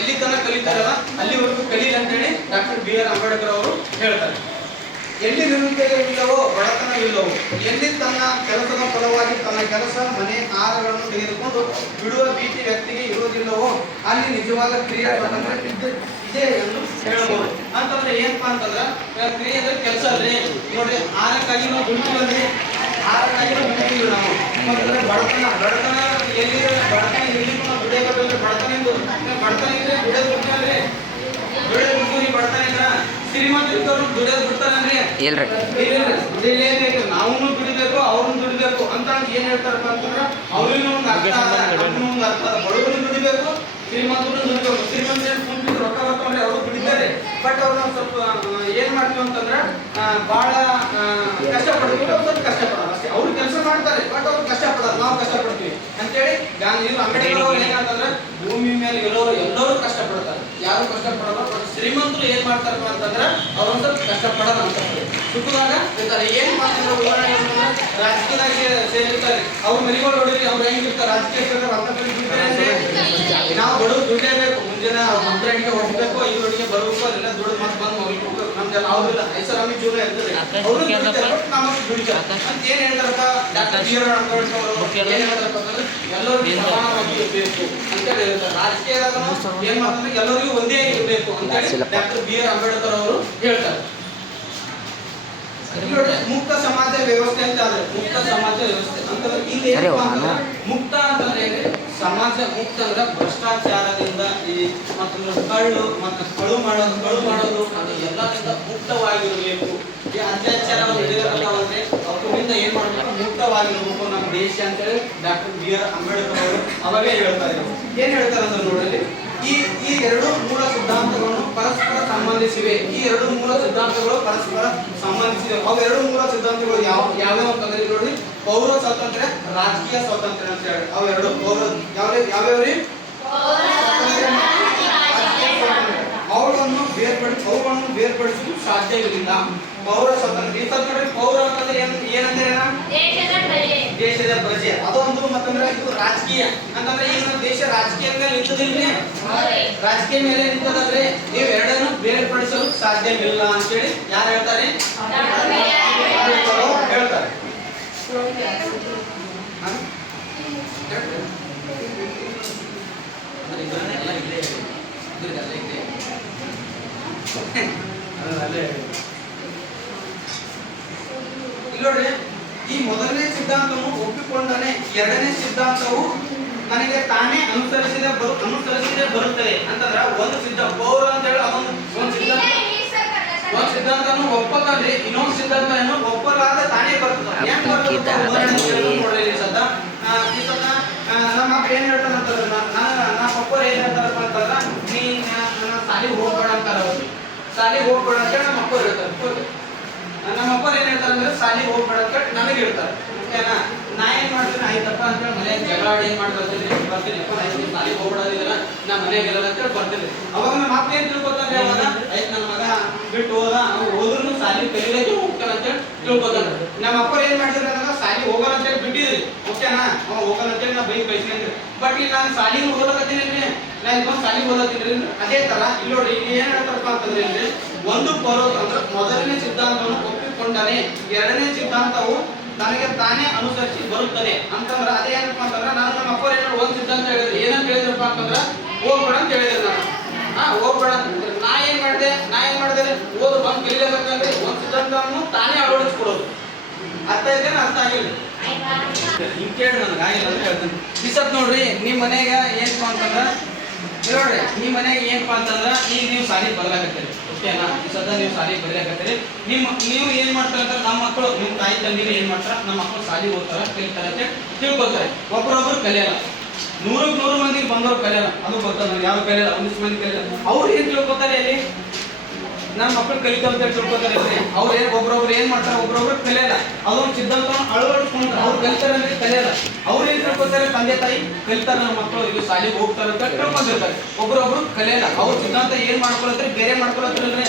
ಎಲ್ಲಿ ತನಕ ಕಲಿತಾರಲ್ಲ ಅಲ್ಲಿವರೆಗೂ ಕಲೀಲಿ ಅಂತೇಳಿ ಡಾಕ್ಟರ್ ಬಿ ಆರ್ ಅಂಬೇಡ್ಕರ್ ಅವರು ಹೇಳ್ತಾರೆ. ಎಲ್ಲಿ ನಿರುದ್ಯೋಗವಿಲ್ಲವೋ ಬಡತನವಿಲ್ಲವೋ, ಎಲ್ಲಿ ತನ್ನ ಕೆಲಸದ ಫಲವಾಗಿ ತನ್ನ ಕೆಲಸ ಮನೆ ಆಹಾರಗಳನ್ನು ತೆಗೆದುಕೊಂಡು ಬಿಡುವ ಭೀತಿ ವ್ಯಕ್ತಿಗೆ ಇರುವುದಿಲ್ಲವೋ ಅಲ್ಲಿ ನಿಜವಾದ ಕ್ರಿಯಾ ಸ್ವಾತಂತ್ರ್ಯ ಇದೆ ಎಂದು ಹೇಳಬಹುದು. ಅಂತಂದ್ರೆ ಏನಪ್ಪಾ ಅಂತಂದ್ರ ಕ್ರಿಯೆ ಅಂದ್ರೆ ಕೆಲಸ ಅಲ್ರಿ. ನೋಡ್ರಿ, ಆಹಾರಕ್ಕಾಗಿ ನಾವು ದುಡ್ತೀವಲ್ರಿ, ಆಹಾರಕ್ಕಾಗಿ ನಾವು ದುಡ್ತೀವಿ. ನಾವು ಬಡತನ ಎಲ್ಲಿ ನಾವು ದುಡಿಯಬೇಕಂದ್ರೆ ಬಡತನ ಇದ್ರೆ ದುಡಿಯೋದು ಬಿಡ್ತೀವಲ್ರಿ, ಬಡತನ ಇದ್ರ ಶ್ರೀಮಂತರು ದುಡಿಯೋದು ಬಿಡ್ತಾರನ್ರಿ, ನಾವು ದುಡಿಬೇಕು ಅವ್ರನ್ನ ದುಡಿಬೇಕು ಅಂತ ಏನ್ ಹೇಳ್ತಾರಪ್ಪ ಅಂತಂದ್ರ ಅವ್ರಿಗೂ ಒಂದು ಅರ್ಥ ಅದ. ಬಡವರು ದುಡಿಬೇಕು, ಶ್ರೀಮಂತರು ದುಡಿಬೇಕು. ಶ್ರೀಮಂತ ಕುಂತಿದ್ರು ರೊಕ್ಕ ಬರ್ತಾವ್ರಿ, ಅವರು ದುಡಿತಾರೆ. ಬಟ್ ಅವ್ರನ್ನ ಸ್ವಲ್ಪ ಏನ್ ಮಾಡ್ತೀವಿ ಅಂತಂದ್ರ ಬಹಳ ಕಷ್ಟಪಡ್ತೀವಿ, ಸ್ವಲ್ಪ ಕಷ್ಟಪಡಲ್ಲ ಅಷ್ಟೇ. ಅವ್ರು ಕೆಲಸ ಮಾಡ್ತಾರೆ ಬಟ್ ಅವ್ರು ಕಷ್ಟಪಡಲ್ಲ, ನಾವು ಕಷ್ಟಪಡ್ತೀವಿ ಅಂತೇಳಿ ಅಂಬೇಡ್ಕರ್ ಅವ್ರು ಏನಂತಂದ್ರೆ ಭೂಮಿ ಮೇಲೆ ಇರೋರು ಎಲ್ಲರೂ ಕಷ್ಟಪಡ್ತಾರೆ, ಯಾರು ಕಷ್ಟಪಡಲ್ಲ. ಬಟ್ ಶ್ರೀಮಂತರು ಏನ್ ಮಾಡ್ತಾರಪ್ಪ ಅಂತಂದ್ರ ಅವ್ರೊಂದ್ ಸ್ವಲ್ಪ ಕಷ್ಟಪಡಲ್ಲ ಅಂತ ಸುಖದಾಗ ಇರ್ತಾರೆ. ಏನ್ ಮಾಡ್ತಾರೆ ಉದಾಹರಣೆ ರಾಜಕೀಯದಾಗ ಸೇರಿರ್ತಾರೆ, ಅವ್ರ ಮನೆಗಳು ನೋಡಿರಿ, ಅವ್ರು ಹೆಂಗಿರ್ತಾರೆ ರಾಜಕೀಯ ನಾವು ಬಡವ್ರು ದುಡ್ಡೇಬೇಕು. ಮುಂಜಾನೆ ಮಂತ್ರಿಗೆ ಹೋಗ್ಬೇಕು, 5 ಗಂಟೆಗೆ ಬರ್ಬೇಕು, ಅದೆಲ್ಲ ದುಡ್ಡು ಮತ್ತೆ ಬಂದು ಹೋಗ್ಬೇಕು. ನಮ್ದೆಲ್ಲ ಅವ್ರಿಲ್ಲ, ಐಷಾರಾಮಿ ಜೀವನ ಇರ್ತದೆ. ಅವ್ರು ನಮಗೆ ದುಡಿತಾರೆ ಅಂತ ಏನ್ ಹೇಳ್ತಾರಪ್ಪ ಡಾಕ್ಟರ್ ಬಿ ಆರ್ ಅಂಬೇಡ್ಕರ್ ಅವರು ಏನ್ ಹೇಳ್ತಾರಪ್ಪ ಅಂತಂದ್ರೆ ಎಲ್ಲರಿಗೂ ಸಮಾನವಾಗಿ ಇರಬೇಕು ಅಂತ ಹೇಳ್ತಾರೆ. ರಾಜಕೀಯದಾಗ ಏನ್ ಮಾಡ್ತಾರೆ, ಎಲ್ಲರಿಗೂ ಒಂದೇ ಇರಬೇಕು ಅಂತ ಹೇಳಿ ಡಾಕ್ಟರ್ ಬಿ ಆರ್ ಅಂಬೇಡ್ಕರ್ ಅವರು ಹೇಳ್ತಾರೆ. ಮುಕ್ತ ಸಮಾಜ ವ್ಯವಸ್ಥೆ ಅಂತ ಆದ್ರೆ ಮುಕ್ತ ಸಮಾಜ ವ್ಯವಸ್ಥೆ ಅಂತಂದ್ರೆ ಇಲ್ಲಿ ಮುಕ್ತ ಅಂತಂದ್ರೆ ಸಮಾಜ ಮುಕ್ತ ಅಂದ್ರೆ ಭ್ರಷ್ಟಾಚಾರದಿಂದ ಮತ್ತೊಂದು ಕಳು ಮಾಡೋದು ಅದು ಎಲ್ಲದಿಂದ ಮುಕ್ತವಾಗಿರಬೇಕು. ಈ ಅತ್ಯಾಚಾರ ನಡೆಯೋದಂದ್ರೆ ಅವರಿಂದ ಏನ್ ಮಾಡ್ಬೇಕು, ಮುಕ್ತವಾಗಿರ್ಬೇಕು ನಮ್ಮ ದೇಶ ಅಂತೇಳಿ ಡಾಕ್ಟರ್ ಬಿ ಆರ್ ಅಂಬೇಡ್ಕರ್ ಅವರು ಅವಾಗೇ ಹೇಳ್ತಾರೆ. ಏನ್ ಹೇಳ್ತಾರೆ ಅಂತ ನೋಡ್ರಿ, ಈ ಎರಡು ಮೂಲ ಸಿದ್ಧಾಂತಗಳನ್ನು ಪರಸ್ಪರ ಸಂಬಂಧಿಸಿವೆ. ಈ ಎರಡು ಮೂಲ ಸಿದ್ಧಾಂತಗಳು ಪರಸ್ಪರ ಸಂಬಂಧಿಸಿವೆ. ಅವೆರಡು ಮೂಲ ಸಿದ್ಧಾಂತಗಳು ಯಾವ್ಯಾವ ಅಂತಂದ್ರೆ ನೋಡಿ, ಪೌರ ಸ್ವಾತಂತ್ರ್ಯ, ರಾಜಕೀಯ ಸ್ವಾತಂತ್ರ್ಯ ಅಂತ ಹೇಳಿ ಅವೆರಡು ಯಾವ್ಯಾವ್ರಿ ಅವುಗಳನ್ನು ಬೇರ್ಪಡಿಸಲು ಸಾಧ್ಯವಿಲ್ಲ. ಪೌರ ಸ್ವಾತಂತ್ರ್ಯ ನೋಡಿ, ಪೌರ ಅಂತಂದ್ರೆ ಏನಂದ್ರೆ ದೇಶದ ಪ್ರಜೆ ಅದೊಂದು. ಮತ್ತಂದ್ರೆ ಇದು ರಾಜಕೀಯ ಅಂತಂದ್ರೆ ಈಗ ದೇಶ ರಾಜಕೀಯ ಮೇಲೆ ನಿಂತದಿಲ್ರಿ, ರಾಜಕೀಯ ಮೇಲೆ ನಿಂತದಲ್ರಿ, ನೀವು ಎರಡನ್ನು ಬೇರ್ಪಡಿಸಲು ಸಾಧ್ಯವಿಲ್ಲ ಅಂತೇಳಿ ಯಾರು ಹೇಳ್ತಾರೆ, ಹೇಳ್ತಾರೆ. ನೋಡ್ರಿ, ಈ ಮೊದಲನೇ ಸಿದ್ಧಾಂತವನ್ನು ಒಪ್ಪಿಕೊಂಡನೆ ಎರಡನೇ ಸಿದ್ಧಾಂತವು ನನಗೆ ತಾನೇ ಅನುಸರಿಸಿದೆ ಬರುತ್ತದೆ ಅಂತಂದ್ರ ಒಂದು ಪೌರ ಅಂತ ಹೇಳಿ ಒಂದು ಸಿದ್ಧಾಂತವನ್ನು ಒಪ್ಪಕಂದ್ರೆ ಇನ್ನೊಂದು ಸಿದ್ಧಾಂತವನ್ನು ಒಪ್ಪಲಾದ ತಾನೇ ಬರ್ತದೆ. ಸಾಲಿಗೆ ಹೋಗ್ಬೇಡ ಅಂತೇಳಿ ನಮ್ಮ ಅಪ್ಪರು ಹೇಳ್ತಾರೆ. ನಮ್ಮ ಅಪ್ಪರು ಏನ್ ಹೇಳ್ತಾರೆ ಅಂದ್ರೆ ಸಾಲಿಗೆ ಹೋಗ್ಬೇಡ ಅಂತೇಳಿ ನನಗೆ ಹೇಳ್ತಾರೆ. ಓಕೆನಾ? ನಾ ಏನ್ ಮಾಡ್ತೀನಿ, ಆಯ್ತಪ್ಪ ಅಂತೇಳಿ ಮನೆಯಾಗ ಜಗಳಾಡಿ ಏನ್ ಮಾಡ್ಕೊಳ್ತೀನಿ, ಬರ್ತೀನಿ ಅಪ್ಪ ಆಯ್ತು ಸಾಲಿಗೆ ಹೋಗ್ಬಿಡೋದಿಲ್ಲ, ನಾ ಮನೆಯಾಗ ಇರೋಲ್ಲ ಅಂತೇಳಿ ಬರ್ತೀನಿ. ಅವಾಗ ನಮ್ಮ ಅಪ್ಪ ಏನ್ ತಿಳ್ಕೊತಾನೆ, ಅವಾಗ ಆಯ್ತು ನನ್ನ ಮಗ ಬಿಟ್ಟು ಹೋದ, ಅವ್ನು ಹೋದ್ರು ಸಾಲಿ ಕಲಿಯೋಕೆ ಹೋಗ್ತಾನೆ ಅಂತೇಳಿ ತಿಳ್ಕೊತಾನೆ. ನಮ್ಮ ಅಪ್ಪರು ಏನ್ ಮಾಡ್ತಾರೆ ಅಂದ್ರೆ ಸಾಲಿಗೆ ಹೋಗಲ್ಲ ಅಂತೇಳಿ ಬಿಟ್ಟಿದ್ರಿ. ಓಕೆನಾ? ಅವ ಹೋಗಲ್ಲ ಅಂತೇಳಿ ನಾ ಬೈಕ್ ಬೈಸ್ಕೊಂಡ್ರಿ. ಬಟ್ ಇಲ್ಲಿ ನಾನು ಸಾಲಿಗೆ ಹೋಗಲಕತ್ತೀನಿ, ನಾ ಇಲ್ಲಿ ಬಂದು ಸಾಲಿಗೆ ಹೋಗತ್ತೀನಿ. ಅದೇ ತರ ಇಲ್ಲಿ ನೋಡಿ ಇಲ್ಲಿ ಏನ್ ಹೇಳ್ತಾರಪ್ಪ ಅಂತಂದ್ರೆ ಇಲ್ಲಿ ಒಂದು ಪರೋಕ್ಷ ಅಂದ್ರೆ ಮೊದಲನೇ ಸಿದ್ಧಾಂತವನ್ನು ಒಪ್ಪಿಕೊಂಡರೆ ಎರಡನೇ ಸಿದ್ಧಾಂತವು ನನಗೆ ತಾನೇ ಅನುಸರಿಸಿ ಬರುತ್ತದೆ ಅಂತಂದ್ರೆ ಅದೇ ಏನಪ್ಪ ಅಂತಂದ್ರೆ ನಾನು ನಮ್ಮ ಅಪ್ಪ ಏನಾದ್ರು ಒಂದು ಸಿದ್ಧಾಂತ ಹೇಳಿದ್ರೆ ಏನಂತ ಹೇಳಿದ್ರಪ್ಪ ಅಂತಂದ್ರೆ ಹೋಗ್ಬೇಡ ಅಂತ ಹೇಳಿದ್ರೆ ನಾನು ಹೋಗ್ಬೇಡ ಅಂತ ಹೇಳಿದ್ರೆ ನಾ ಏನ್ ಮಾಡಿದೆ ಓದು ಬಂದು ಕಲಿಯಬೇಕಂದ್ರೆ ಒಂದು ಸಿದ್ಧಾಂತವನ್ನು ತಾನೇ ಅಳವಡಿಸ್ಕೊಡೋದು. ಅರ್ಥ ಇದೆ ಅರ್ಥ ಆಗಿಲ್ಲ ಹಿಂಗ್ ಕೇಳಿ ನನಗೆ ಆಗಿಲ್ಲ ಅಂತ ಹೇಳ್ತೀನಿ. ಬಿಸತ್ ನೋಡ್ರಿ ನಿಮ್ ಮನೆಗ ಏನಪ್ಪ ಅಂತಂದ್ರ ನೋಡ್ರಿ ನಿಮ್ ಮನೆಗೆ ಏನಪ್ಪಾ ಅಂತಂದ್ರ ಈಗ ನೀವು ಸಾಲಿ ಬದಲಾಕತ್ತೀರಿ. ಓಕೆನಾ? ಈ ಸದ್ದ ನೀವು ಸಾಲಿ ಬದಲಾಕತ್ತೀರಿ. ನೀವು ಏನ್ ಮಾಡ್ತಾರ ಅಂತ ನಮ್ಮ ಮಕ್ಕಳು ನಿಮ್ ತಾಯಿ ತಂದಿರಿ ಏನ್ ಮಾಡ್ತಾರ, ನಮ್ಮ ಮಕ್ಕಳು ಸಾಲಿ ಓದ್ತಾರ ಕಲಿತಾರ ಅಂತ ತಿಳ್ಕೊತಾರೆ. ಒಬ್ಬರೊಬ್ರು ಕಲಿಯಲ್ಲ, 100 ಮಂದಿಗೆ ಬಂದವ್ರು ಕಲಿಯಲ್ಲ. ಅದು ಗೊತ್ತದ ಯಾವ ಕಲಿಯಲ್ಲ, 1 ಮಂದಿ ಕಲಿಯಲ್ಲ. ಅವ್ರು ಏನ್ ತಿಳ್ಕೊತಾರೆ ಅಲ್ಲಿ ನಮ್ಮ ಮಕ್ಕಳು ಕಲಿತಾವ ಅಂತ ತಿಳ್ಕೊತಾರೆ. ಅವ್ರು ಒಬ್ರೊಬ್ರು ಏನ್ ಮಾಡ್ತಾರೆ, ಒಬ್ರೊಬ್ರು ಕಲಿಯಲ್ಲ. ಅದೊಂದು ಸಿದ್ಧಾಂತವನ್ನು ಅಳವಡಿಸ್ಕೊಂಡ್ರೆ ಅವ್ರು ಕಲಿತಾರೆ ಅಂದ್ರೆ ಕಲಿಯಲ್ಲ. ಅವ್ರು ಏನ್ ತಿಳ್ಕೊತಾರೆ, ತಂದೆ ತಾಯಿ ಕಲಿತಾರೆ ನಮ್ಮ ಮಕ್ಕಳು ಇದು ಶಾಲೆಗೆ ಹೋಗ್ತಾರೆ ಅಂತ ತಿಳ್ಕೊಂಡಿರ್ತಾರೆ. ಒಬ್ರೊಬ್ರು ಕಲಿಯಲ್ಲ. ಅವ್ರ ಸಿದ್ಧಾಂತ ಏನ್ ಮಾಡ್ಕೊಳತ್ರಿ, ಬೇರೆ ಮಾಡ್ಕೊಳತ್ರಿ.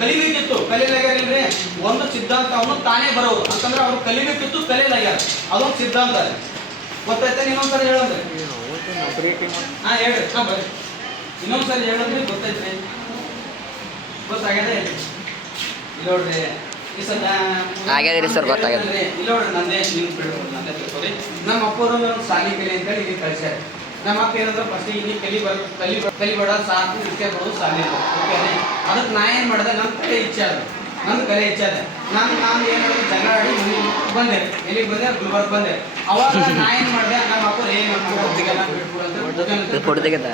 ಕಲಿಬೇಕಿತ್ತು ಕಲಿಯಲಾಗ್ಯಾರಿಲ್ರಿ. ಒಂದು ಸಿದ್ಧಾಂತವನ್ನು ತಾನೇ ಬರೋದು ಅಂತಂದ್ರೆ ಅವ್ರು ಕಲಿಬೇಕಿತ್ತು ಕಲಿಯಲಾಗ್ಯಾರ. ಅದೊಂದು ಸಿದ್ಧಾಂತ ಗೊತ್ತಾಯ್ತಾ? ಇನ್ನೊಂದ್ಸರಿ ಹೇಳಂದ್ರಿ ಹೇಳ್ರಿ. ಬರ್ರಿ ಇನ್ನೊಂದ್ಸರಿ ಹೇಳಂದ್ರಿ ಗೊತ್ತೈತ್ರಿ? ಗೊತ್ತಾಗ್ಯದ ನೋಡ್ರಿ ಈ ಸಲ ಆಗ್ಯಾದ್ರಿ ಸರ್, ಗೊತ್ತಾಗ್ಯದ. ಇಲ್ಲ ನೋಡ್ರಿ ನಂದೇ ನೀವು ಬಿಡ್ಬೋದು, ನಂದೇ ತಿಳ್ಕೊರಿ. ನಮ್ಮ ಅಪ್ಪರು ಶಾಲಿ ಕಲಿ ಅಂತೇಳಿ ಇಲ್ಲಿ ಕಳ್ಸ್ಯಾರ. ನಮ್ಮ ಅಪ್ಪ ಏನಂದ್ರೆ ಫಸ್ಟ್ ಇಲ್ಲಿ ಕಲಿಬೇಡ ಸಾಕು ಇಷ್ಟೇ ಬರೋದು ಶಾಲೆ. ಓಕೆ ಅದಕ್ಕೆ ನಾ ಏನ್ ಮಾಡಿದೆ, ನನ್ನ ಕಲೆ ಇಚ್ಛೆ ಅದ, ನಾನು ಏನ್ ಮಾಡಿದೆ ಜಗಳ ಆಡಿ ಬಂದೆ. ಎಲ್ಲಿಗೆ ಬಂದೆ? ಗುಲ್ಬರ್ಗ ಬಂದೆ. ಅವಾಗ ನಾ ಏನ್ ಮಾಡಿದೆ, ನಮ್ಮ ಅಪ್ಪ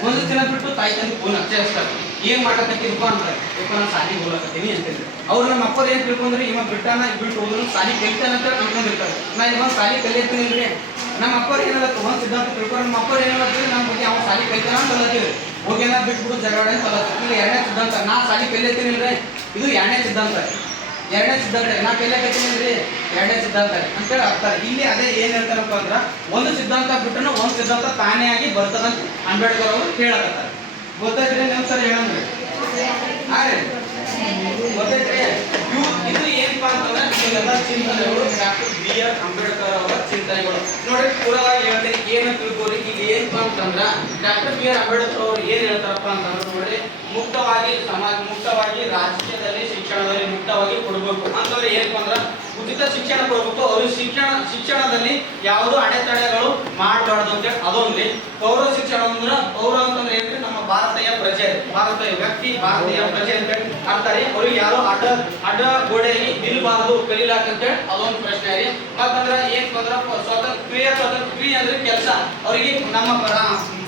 ಒಂದು ದಿನ ಬಿಟ್ಟು ತಾಯಿ ತಂದೆ ಫೋನ್ ಹಚ್ಚಿಸ್ತಾರೆ. ಏನ್ ಮಾಡಕತ್ತೀರಪ್ಪ ಅಂದ್ರೆ ನಾನು ಸಾಲಿಗೆ ಹೋಗ್ಲಕತ್ತೀನಿ ಅಂತಂದ್ರೆ ಅವ್ರು ನಮ್ಮ ಅಪ್ಪರು ಏನ್ ತಿಳ್ಕೊಂಡ್ರಿ, ಇವ ಬಿಟ್ಟಾನ ಬಿಟ್ಟು ಹೋದ್ರು ಸಾಲಿ ಕಲಿತಾನ ಅಂತ ಅನ್ಕೊಂಡಿರ್ತಾರೆ. ನಾ ಇವಾಗ ಸಾಲಿ ಕಲಿಯತ್ತೀನಿ ಇಲ್ರಿ. ನಮ್ಮ ಅಪ್ಪರು ಏನಾಗತ್ತೆ ಒಂದ್ ಸಿದ್ಧಾಂತ ತಿಳ್ಕೊಂಡು ನಮ್ಮ ಅಪ್ಪರು ಏನಾಗತ್ತೀರಿ ನಮ್ಮ ಬಗ್ಗೆ ಅವ್ನು ಸಾಲಿ ಕಲಿತಾನ ಅಂತ ಅಲ್ಲತ್ತೀರಿ. ಹೋಗಿನ ಬಿಟ್ಬಿಟ್ಟು ಜಗಳ ಅಂತ ಅಲ್ಲತ್ತೀರಿ. ಇಲ್ಲಿ ಎರಡನೇ ಸಿದ್ಧಾಂತ ನಾ ಸಾಲಿ ಕಲಿಯತ್ತೀನಿ ಇಲ್ರಿ, ಇದು ಎರಡನೇ ಸಿದ್ಧಾಂತ. ನಾ ಕಲಿಯಕತ್ತೀನಿ ಇಲ್ರಿ, ಎರಡನೇ ಸಿದ್ಧಾಂತ ಅಂತೇಳಿ ಅರ್ಥ. ಇಲ್ಲಿ ಅದೇ ಏನ್ ಹೇಳ್ತಾರಪ್ಪ ಅಂದ್ರ ಒಂದು ಸಿದ್ಧಾಂತ ಬಿಟ್ಟರೆ ಒಂದು ಸಿದ್ಧಾಂತ ತಾನೇ ಆಗಿ ಬರ್ತದಂತ ಅಂಬೇಡ್ಕರ್ ಅವರು ಹೇಳಕತ್ತಾರೆ. ಗೊತ್ತೈತ್ರಿ? ನೀವು ಸರಿ ಹೇಳಂದ್ರಿ ಗೊತ್ತೈತ್ರಿ? ಇದು ಏನಪ್ಪಾ ಅಂತಂದ್ರೆ ಇವೆಲ್ಲ ಚಿಂತನೆಗಳು ಡಾಕ್ಟರ್ BR ಅಂಬೇಡ್ಕರ್ ಅವರ ಚಿಂತನೆಗಳು. ನೋಡಿ ಪೂರವಾಗಿ ಹೇಳ್ತೀನಿ, ಏನು ತಿಳ್ಕೋರಿ. ಈಗ ಏನಪ್ಪಾ ಅಂತಂದ್ರ ಡಾಕ್ಟರ್ BR ಅಂಬೇಡ್ಕರ್ ಅವರು ಏನ್ ಹೇಳ್ತಾರಪ್ಪ ಅಂತಂದ್ರೆ ನೋಡಿ, ಮುಕ್ತವಾಗಿ ರಾಜಕೀಯದಲ್ಲಿ ಶಿಕ್ಷಣದಲ್ಲಿ ಮುಕ್ತವಾಗಿ ಕೊಡಬೇಕು ಅಂತಂದ್ರೆ ಏನಪ್ಪ ಅಂದ್ರ ಉಚಿತ ಶಿಕ್ಷಣ ಕೊಡಬೇಕು. ಅವರು ಶಿಕ್ಷಣದಲ್ಲಿ ಯಾವುದೋ ಅಡೆತಡೆಗಳು ಮಾಡಬಾರ್ದು ಅಂತೇಳಿ ಅದೊಂದ್ರಿ. ಪೌರ ಶಿಕ್ಷಣ ಪೌರ ಅಂತಂದ್ರೆ ಏನ್ರಿ, ನಮ್ಮ ಭಾರತೀಯ ಪ್ರಜೆ, ಭಾರತೀಯ ವ್ಯಕ್ತಿ, ಭಾರತೀಯ ಪ್ರಜೆ ಅಂತೇಳಿ ಅರ್ಥ ರೀ. ಅವ್ರಿಗೆ ಯಾರು ಅಡ್ಡ ಗೋಡೆಯಲ್ಲಿ ನಿಲ್ಬಾರದು ಕಲೀಲಾಕಂತೇಳಿ ಅದೊಂದು ಪ್ರಶ್ನೆ ರೀ. ಮತ್ತಂದ್ರ ಏನಪ್ಪ ಅಂದ್ರ ಸ್ವತಂತ್ರ ಕ್ರಿಯೆ ಅಂದ್ರೆ ಕೆಲಸ. ಅವರಿಗೆ ನಮ್ಮ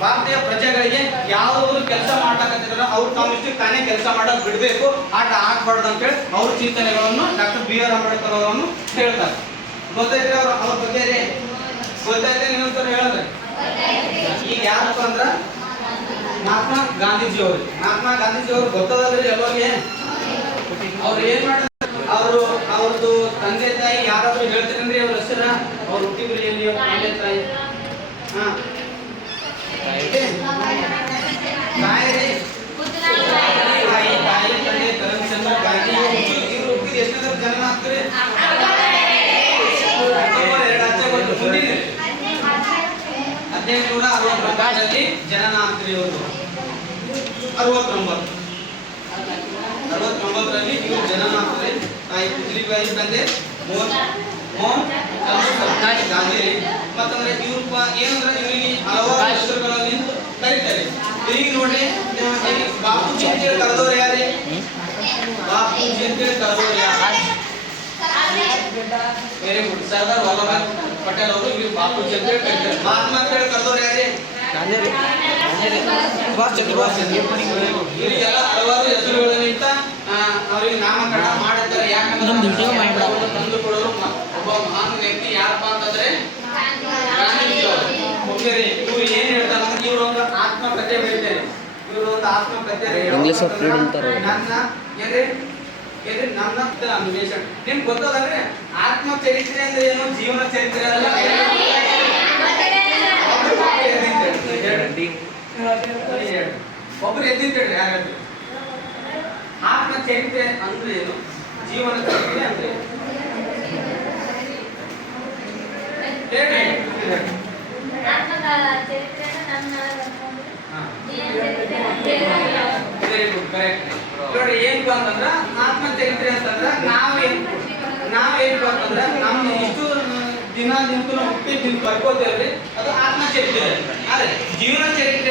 ಭಾರತೀಯ ಪ್ರಜೆಗಳಿಗೆ ಯಾವುದಾದ್ರು ಕೆಲಸ ಮಾಡ್ತಕ್ಕಂಥ ಅವ್ರು ತಾವಿಷ್ಟಕ್ಕೆ ತಾನೇ ಕೆಲಸ ಮಾಡೋದು ಬಿಡಬೇಕು, ಆಟ ಆಗ್ಬಾರ್ದು ಅಂತೇಳಿ ಅವ್ರ ಚಿಂತನೆಗಳನ್ನು ಡಾಕ್ಟರ್ BR ಅಂಬೇಡ್ಕರ್ ಅವರನ್ನು ಹೇಳ್ತಾರೆ. ಗೊತ್ತೈತ್ರಿ? ಅವ್ರ ಬಗ್ಗೆ ಗೊತ್ತೈತೆ? ಇನ್ನೊಂದ್ಸರಿ ಹೇಳಿದ್ರೆ ಈಗ ಯಾರಪ್ಪ ಅಂದ್ರ ಮಹಾತ್ಮ ಗಾಂಧೀಜಿ ಅವರು ಗೊತ್ತದಲ್ರಿ ಎಲ್ಲರಿಗೆ. ಅವ್ರು ಏನ್ ಮಾಡಿದ್ರು, ಅವ್ರದ್ದು ತಂದೆ ತಾಯಿ ಯಾರಾದ್ರೂ ಹೇಳ್ತೀರೇನ್ರಿ ಅವ್ರ ಹೆಸರ? ಅವ್ರು ಹುಟ್ಟಿದ್ರಿ ಎಲ್ಲಿ ತಂದೆ ತಾಯಿ? ತಾಯಿ ತಂದೆ ಕರಮ್ಚಂದ್ರ ಗಾಂಧಿ ಇವ್ರು ಹುಟ್ಟಿದ ಎಷ್ಟನೇ ಜನನ ಆಗ್ತದೆ? 1869 ಜನನ ಆಗ್ತದೆ. ಇವರು 69ರಲ್ಲಿ ಇವರು ಜನನ ಆಗ್ತದೆ. ತಾಯಿ ಪುತ್ಲಿಬಾಯಿ ತಂದೆ ಮೋಹನ್ ಗಾಂಧಿ. ಮತ್ತಂದ್ರೆ ಇವ್ರಪ್ಪ ಏನಂದ್ರೆ ಇವರಿಗೆ ಹಲವಾರು ಹೆಸರುಗಳಲ್ಲಿ ಕರೀತಾರೆ. ಈಗ ನೋಡ್ರಿ ಬಾಪೂಜಿ ಅಂತೇಳಿ ಕರೆದವ್ರು ಯಾರೇ? ಬಾಪೂಜಿ ಅಂತೇಳಿ ಕರೆದವ್ರು ಯಾರು? Very good. ಸರ್ದಾರ್ ವಲ್ಲಭಾಯ್ ಪಟೇಲ್ ಅವರು ಇವ್ರು ಬಾಪೂಜಿ ಅಂತೇಳಿ ಕರೀತಾರೆ. ಮಹಾತ್ಮ ಅಂತೇಳಿ ಕರೆದವ್ರು ಯಾರೇ? ಇವರಿಗೆಲ್ಲ ಹಲವಾರು ಹೆಸರುಗಳನ್ನಿಂತ ಅವ್ರಿಗೆ ನಾಮಕರಣ ಮಾಡಿರ್ತಾರೆ. ಯಾಕಂದ್ರೆ ತಂದು ಕೊಡೋರು ಒಬ್ಬ ಮಹಾನ್ ವ್ಯಕ್ತಿ ಯಾರಪ್ಪ ಅಂತಂದ್ರೆ ಗಾಂಧೀಜಿ ಅವರು. ಇವ್ರು ಏನ್ ಹೇಳ್ತಾರೆ ಅಂದ್ರೆ ಇವರು ಒಂದು ಆತ್ಮಕಥೆ ಬರೀತಾರೆ. ಇವರು ಒಂದು ಆತ್ಮಕಥೆ ಇಂಗ್ಲಿಷ್ ಅವ್ರು ಫ್ರೀ ಅಂತಾರೆ. ನನ್ನ ಏನ್ರಿ ಏನ್ರಿ ನನ್ನ ಅನ್ವೇಷಣೆ ನಿಮ್ಗೆ ಗೊತ್ತದಂದ್ರೆ ಆತ್ಮಚರಿತ್ರೆ ಅಂದ್ರೆ ಏನು, ಜೀವನ ಚರಿತ್ರೆ ಅಲ್ಲ. ಒಬ್ರು ಎದ್ದಿದ್ದೇಳ್ರಿ ಯಾರಾದ್ರು ಆತ್ಮಚರಿತ್ರೆ ಅಂದ್ರೆ ಏನು, ಜೀವನ ಚರಿತ್ರೆ ಅಂದ್ರೆ ಏನು? Very good, correct. ನೋಡಿ ಏನಪ್ಪ ಅಂತಂದ್ರ ಆತ್ಮಚರಿತ್ರೆ ಅಂತಂದ್ರ ನಾವೇನಪ್ಪ ಅಂತಂದ್ರ ನಮ್ದು ಇಷ್ಟು ದಿನ ನಿಂತು ನಾವು ಹುಟ್ಟಿ ದಿನ ಬರ್ಕೋತೇವ್ರಿ, ಅದು ಆತ್ಮಚರಿತ್ರೆ. ಆದ್ರೆ ಜೀವನ ಚರಿತ್ರೆ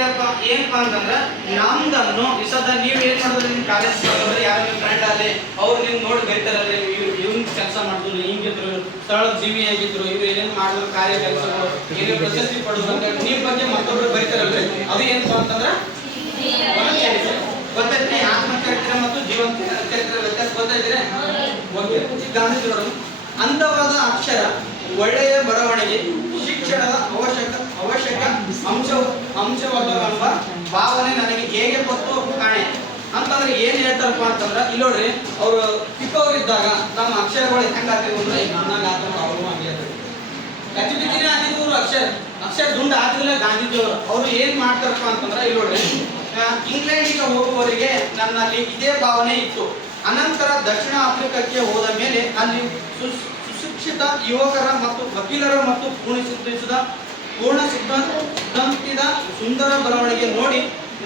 ಏನಪ್ಪಾ ಅಂತಂದ್ರ ನಮ್ದನ್ನು ವಿಸದ ನೀವ್ ಏನ್ ಮಾಡಿದ್ರೆ ನಿಮ್ ಕಾಲೇಜ್ ಮಾಡಿದ್ರೆ ಯಾರು ನಿಮ್ ಫ್ರೆಂಡ್ ಅಲ್ಲಿ ಅವ್ರು ನಿಮ್ ನೋಡಿ ಬೈತಾರಲ್ರಿ, ಇವ್ನ ಕೆಲಸ ಮಾಡಿದ್ರು, ಹಿಂಗಿದ್ರು, ಸ್ಥಳದ ಜೀವಿ ಆಗಿದ್ರು, ಇವ್ರು ಏನೇನ್ ಮಾಡಿದ್ರು ಕಾರ್ಯ ಕೆಲಸಗಳು, ಏನೇನು ಪ್ರಶಸ್ತಿ ಪಡೆದ್ರು ಅಂತ ನಿಮ್ ಬಗ್ಗೆ ಮತ್ತೊಬ್ರು ಬೈತಾರಲ್ರಿ, ಅದು ಏನಪ್ಪಾ ಅಂತಂದ್ರ ಚರಿತ್ರೆ. ಗೊತ್ತೈತ್ರಿ ಆತ್ಮಚರಿತ್ರೆ ಮತ್ತು ಜೀವನ ಚರಿತ್ರೆ ವ್ಯತ್ಯಾಸ ಗೊತ್ತೈತ್ರಿ? ಗಾಂಧೀಜಿಯವರು ಅಂದವಾದ ಅಕ್ಷರ, ಒಳ್ಳೆಯ ಬರವಣಿಗೆ ಶಿಕ್ಷಣದ ಅವಶ್ಯಕ ಅಂಶವಾದವೆಂಬ ಭಾವನೆ ನನಗೆ ಹೇಗೆ ಗೊತ್ತು ಕಾಣೆ ಅಂತಂದ್ರೆ ಏನ್ ಹೇಳ್ತಾರಪ್ಪ ಅಂತಂದ್ರ ಇಲ್ಲಿ ನೋಡ್ರಿ, ಅವ್ರು ಚಿಕ್ಕವರಿದ್ದಾಗ ನಮ್ಮ ಅಕ್ಷರಗಳು ಹೆಂಗಾಗ್ತಿದ್ವು ಅಂದ್ರೆ ಈಗ ನನ್ನಾಗ ಆತ ಅವರು ಹಂಗೆ ಕಚ್ಚಿಬಿಚ್ಚಿನೇ ಆಗಿದ್ರು ಅಕ್ಷರ ದುಂಡ ಆಗಿರಲಿಲ್ಲ ಗಾಂಧೀಜಿಯವರು. ಅವ್ರು ಏನ್ ಮಾಡ್ತಾರಪ್ಪ ಅಂತಂದ್ರ ಇಲ್ಲಿ ನೋಡ್ರಿ, ಇಂಗ್ಲೆಂಡಿಗೆ ಹೋಗುವವರಿಗೆ ನನ್ನಲ್ಲಿ ಇದೇ ಭಾವನೆ ಇತ್ತು. ಅನಂತರ ದಕ್ಷಿಣ ಆಫ್ರಿಕಾಕ್ಕೆ ಹೋದ ಮೇಲೆ ಅಲ್ಲಿ ಸುಶಿಕ್ಷಿತ ಯುವಕರ ಮತ್ತು ವಕೀಲರ ಮತ್ತು ಪೂರ್ಣ ಸಿದ್ಧಾಂತಿದ ಸುಂದರ ಬರವಣಿಗೆ ನೋಡಿ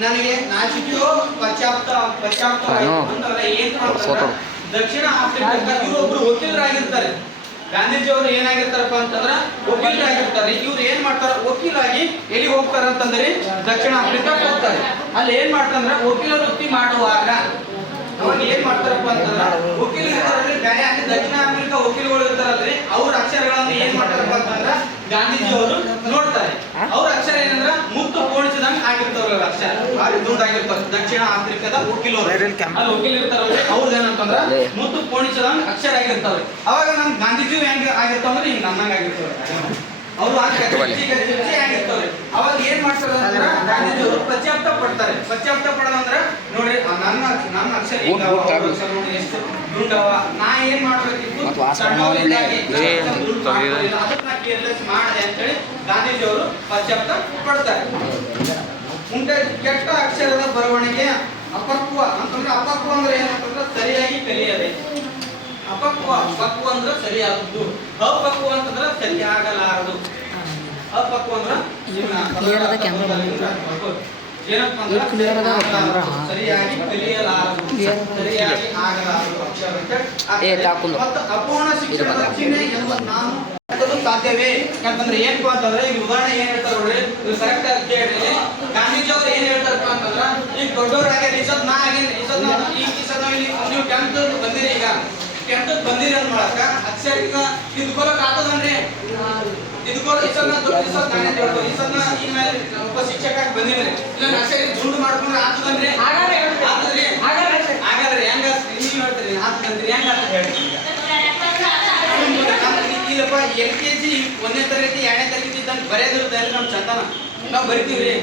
ನನಗೆ ನಾಚಿಕೆಯೋ ಪಶ್ಚಾತ್ತಾಪ ಏನ್ ದಕ್ಷಿಣ ಆಫ್ರಿಕಾ ಇವರೊಬ್ರು ವಕೀಲರಾಗಿರ್ತಾರೆ. ಗಾಂಧೀಜಿಯವರು ಏನಾಗಿರ್ತಾರಪ್ಪ ಅಂತಂದ್ರ ವಕೀಲರಾಗಿರ್ತಾರೆ. ಇವ್ರು ಏನ್ ಮಾಡ್ತಾರ, ವಕೀಲಾಗಿ ಎಲ್ಲಿ ಹೋಗ್ತಾರ ಅಂತಂದ್ರೆ ದಕ್ಷಿಣ ಆಫ್ರಿಕಾಕ್ಕೆ ಹೋಗ್ತಾರೆ. ಅಲ್ಲಿ ಏನ್ ಮಾಡ್ತಾರಂದ್ರ ವಕೀಲ ವೃತ್ತಿ ಮಾಡುವಾಗ ಅವಾಗ ಏನ್ ಮಾಡ್ತಾರಪ್ಪ ಅಂತಂದ್ರ ವಕೀಲ ಇರ್ತಾರಲ್ರಿ, ಬೇರೆ ಅಲ್ಲಿ ದಕ್ಷಿಣ ಆಫ್ರಿಕಾ ವಕೀಲಗಳು ಇರ್ತಾರಲ್ರಿ, ಅವ್ರ ಅಕ್ಷರಗಳನ್ನ ಏನ್ ಮಾಡ್ತಾರಪ್ಪ ಅಂತಂದ್ರ ಗಾಂಧೀಜಿಯವರು ನೋಡ್ತಾರೆ. ಅವ್ರ ಅಕ್ಷರ ಏನಂದ್ರ ಮುತ್ತು ಪೋಣಿಸಿದಂಗ ಆಗಿರ್ತಾವ್ರ ಅಕ್ಷರ, ಭಾರಿ ದುಂಡಾಗಿರ್ತಾರೆ. ದಕ್ಷಿಣ ಆಫ್ರಿಕಾದ ವಕೀಲರು ಅಲ್ಲಿ ವಕೀಲ ಇರ್ತಾರಲ್ರಿ, ಅವ್ರದ್ದು ಏನಂತಂದ್ರ ಮುತ್ತು ಪೋಣಿಸಿದಂಗ ಅಕ್ಷರ ಆಗಿರ್ತಾವ್ರಿ. ಅವಾಗ ನಮ್ ಗಾಂಧೀಜಿ ಹೆಂಗ ಆಗಿರ್ತಾವ್ರಿ, ಹಿಂಗ್ ನನ್ನಂಗ ಆಗಿರ್ತಾವ್ರಿ. ಅವ್ರು ಆಗಿರ್ತಾವ್ರಿ. ಅವಾಗ ಏನ್ ಮಾಡ್ತಾರ ಅಂದ್ರ ಗಾಂಧೀಜಿಯವರು ಪಶ್ಚಾತ್ತಾಪ ಪಡ್ತಾರೆ. ಪಶ್ಚಾತ್ತಾಪ ಪಡೋದಂದ್ರ ನೋಡ್ರಿ ನನ್ನ ಅಕ್ಷರ ಎಷ್ಟು ದುಂಡವ, ನಾ ಏನ್ ಮಾಡ್ಬೇಕಿತ್ತು ಅದನ್ನ ಕೇರ್ಲೆಸ್ ಮಾಡಿದೆ ಅಂತೇಳಿ ಗಾಂಧೀಜಿಯವರು ಪಶ್ಚಾತ್ತಾಪ ಪಡ್ತಾರೆ. ಕೆಟ್ಟ ಅಕ್ಷರದ ಬರವಣಿಗೆ ಅಪಕ್ವ ಅಂತಂದ್ರೆ, ಅಪಕ್ವ ಅಂದ್ರೆ ಏನಂತಂದ್ರೆ ಸರಿಯಾಗಿ ಕಲಿಯದೆ. ಪಕ್ವ ಅಂದ್ರೆ ಸರಿಯಾದದ್ದು, ಅಪಕ್ವ ಅಂತಂದ್ರೆ ಸರಿಯಾಗಲಾರದು. ಅಪಕ್ವ ಅಂದ್ರೆ ಏನಪ್ಪ ಅಂದ್ರೆ ಸರಿಯಾಗಿ ಕಲಿಯಲಾರದು, ಸರಿಯಾಗಿ ಆಗಲಾರದು ಅಕ್ಷರ. ಮತ್ತು ಅಪೂರ್ಣ ಶಿಕ್ಷಣದ ಚಿಹ್ನೆ ಎಂದು ನಾನು ಸಾಧ್ಯವೇ? ಯಾಕಂದ್ರೆ ಏನಪ್ಪ ಅಂತಂದ್ರೆ ಈಗ ಉದಾಹರಣೆ ಏನ್ ಹೇಳ್ತಾರ ನೋಡ್ರಿ, ಕರೆಕ್ಟ್ ಆಗಿ ಕೇಳಿ. ಗಾಂಧೀಜಿ ಅವ್ರು ಏನ್ ಹೇಳ್ತಾರಪ್ಪ ಅಂತಂದ್ರ, ಈಗ ದೊಡ್ಡವರಾಗ್ಯಾರ, ಈಸದ್ ನಾ ಆಗೇನಿ, ನೀವು 10th ಬಂದಿರಿ, ಈಗ 10th ಬಂದಿರಿ ಅಂದ್ ಮಾಡಕ ಅಕ್ಷರ ಈಗ ತಿದ್ಕೊಳಕ್ ಆಗ್ತದನ್ರಿ, ಈ ಮೇಲೆ ಒಬ್ಬ ಶಿಕ್ಷಕ ಬಂದಿದ್ರಿ, ಇಲ್ಲ ಅಕ್ಷರ ದುಂಡು ಮಾಡ್ಕೊಂಡ್ರೆ ಆಗ್ತದನ್ರಿ? ಆಗ್ತದ್ರಿ? ಹಾಗಾದ್ರೆ ಹೆಂಗ ನೀವು ಹೇಳ್ತೀರಿ ಆಗ್ತದಂದ್ರಿ, ಹೆಂಗ ಆಗ್ತದೆ ಹೇಳ್ರಿ? ಇಲ್ಲಪ್ಪ LKG 1ನೇ ತರಗತಿ 2ನೇ ತರಗತಿ ಇದ್ದಂಗೆ ಬರೆಯೋದಿರುತ್ತೆ ನಮ್ ಚಂದನ, ನಾವು ಬರಿತೀವ್ರಿ.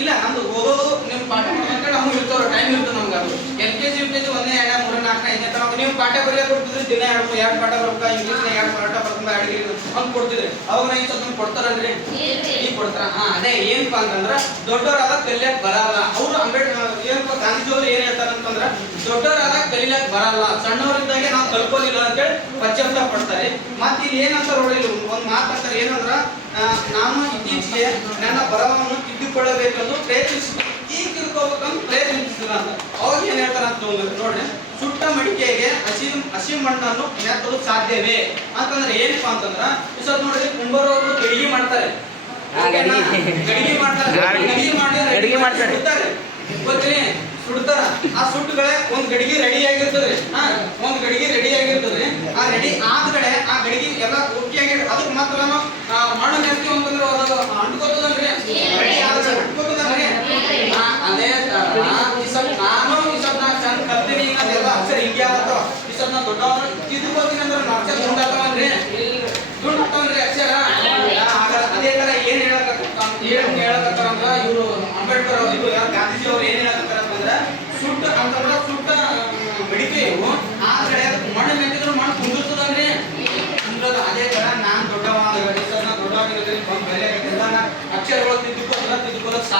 ಇಲ್ಲ ನಮ್ದು ಓದೋದು ನಿಮ್ ಪಾಠ ಮಾಡ್ಕೊಂಡ್ರೆ ನಮ್ಗೆ ಇರ್ತವ್ರ ಟೈಮ್ ಇರ್ತದೆ ನಮ್ಗೆ. ಅದು LKG UKG 1ನೇ 2ನೇ 3ನೇ 4ನೇ 5ನೇ ತನಕ ನೀವು ಪಾಠ ಬರೆಯಕ್ಕೆ ಕೊಡ್ತಿದ್ರಿ. ದಿನ 2 ಪಾಠ ಬರ್ಬೇಕಾ, ಇಂಗ್ಲೀಷ್ನಾಗ 2 ಪಾಠ ಬರ್ಕೊಂಬ ಅಡಿಗೆ ಅಂತ ಕೊಡ್ತಿದ್ರಿ. ಅವಾಗ ನಾ ಈ ಕೊಡ್ತಾರಲ್ರಿ, ಈಗ ಕೊಡ್ತಾರ. ಅದೇ ಏನಪ್ಪಾ ಅಂತಂದ್ರ ದೊಡ್ಡವರಾದ ಕಲಿಯಕ್ ಬರಲ್ಲ. ಅವ್ರು ಏನಪ್ಪ ಗಾಂಧೀಜಿ ಅವ್ರು ಏನ್ ಹೇಳ್ತಾರಂತಂದ್ರ, ದೊಡ್ಡವರಾದ ಕಲಿಯಕ್ ಬರಲ್ಲ, ಸಣ್ಣವರಿದ್ದಾಗೆ ನಾವು ಕಲ್ಕೋಲಿಲ್ಲ ಅಂತೇಳಿ ಪಶ್ಚಾತ್ತಾಪ ಪಡ್ತಾರೆ. ಮತ್ತೆ ಇಲ್ಲಿ ಏನಂತ ನೋಡಿ, ಒಂದ್ ಮಾತಾಡ್ತಾರೆ ಏನಂದ್ರ, ನಾನು ಇತ್ತೀಚೆಗೆ ನನ್ನ ಬರಹವನ್ನು ತಿದ್ದುಕೊಳ್ಳಬೇಕೆಂದು ಪ್ರಯತ್ನಿಸಿದ, ಈಗ ತಿಳ್ಕೋಬೇಕಂತ ಪ್ರಯತ್ನಿಸಿದ ಅಂತ. ಅವಾಗ ಏನ್ ಹೇಳ್ತಾರ ಅಂತ ನೋಡ್ರಿ, ಸುಟ್ಟ ಮಡಿಕೆಗೆ ಹಸಿ ಮಣ್ಣನ್ನು ನೆತ್ತಲು ಸಾಧ್ಯವೇ ಅಂತಂದ್ರೆ ಏನಪ್ಪಾ ಅಂತಂದ್ರ, ಇಸದ್ ನೋಡ್ರಿ ಕುಂಬಾರವರು ಗಡಿಗೆ ಮಾಡ್ತಾರೆ, ಗಡಿಗೆ ಮಾಡ್ತಾರೆ ಗೊತ್ತೀರಿ, ಸುಡ್ತಾರ. ಆ ಸುಟ್ಟುಗಳೇ ಒಂದ್ ಗಡಿಗೆ ರೆಡಿ ಆಗಿರ್ತದೆ. ಒಂದ್ ಗಡಿಗೆ ರೆಡಿ ಆಗಿರ್ತದೆ. ಆ ರೆಡಿ ಆದ್ಗಡೆ ಆ ಗಡಿಗೆ ಎಲ್ಲ ಓಕೆ ಆಗಿ ಅದಕ್ಕೆ ಮಾತ್ರ ಮಣ್ಣು ನೆತ್ತೀವಿ ಅಂತಂದ್ರೆ ಅದು ಅಂಟ್ಕೋತದಲ್ರಿ, ರೆಡಿ ಆದ್ರೆ ಅಂಟ್ಕೋತದಲ್ರಿ. ಅದೇ ನಾನು ಚಂದ ಕಲ್ತೀನಿ, ಅದೆಲ್ಲ ಅಕ್ಷರ ಹಿಂಗೆ ಆಗತ್ತವ. ನಾ ದೊಡ್ಡವ್ರ ತಿದ್ದುಕೋತೀನಿ ಅಂದ್ರೆ ಅಕ್ಷರ ದುಂಡಾಗ್ತಾವನ್ರಿ, ಅಕ್ಷರ. ಅದೇ ತರ ಏನ್ ಹೇಳಕತ್ತಾರ ಅಂದ್ರ ಇವ್ರು ಅಂಬೇಡ್ಕರ್ ಅವರು, ಗಾಂಧೀಜಿ ಅವ್ರು ಏನ್ ಹೇಳಕತ್ತಾರ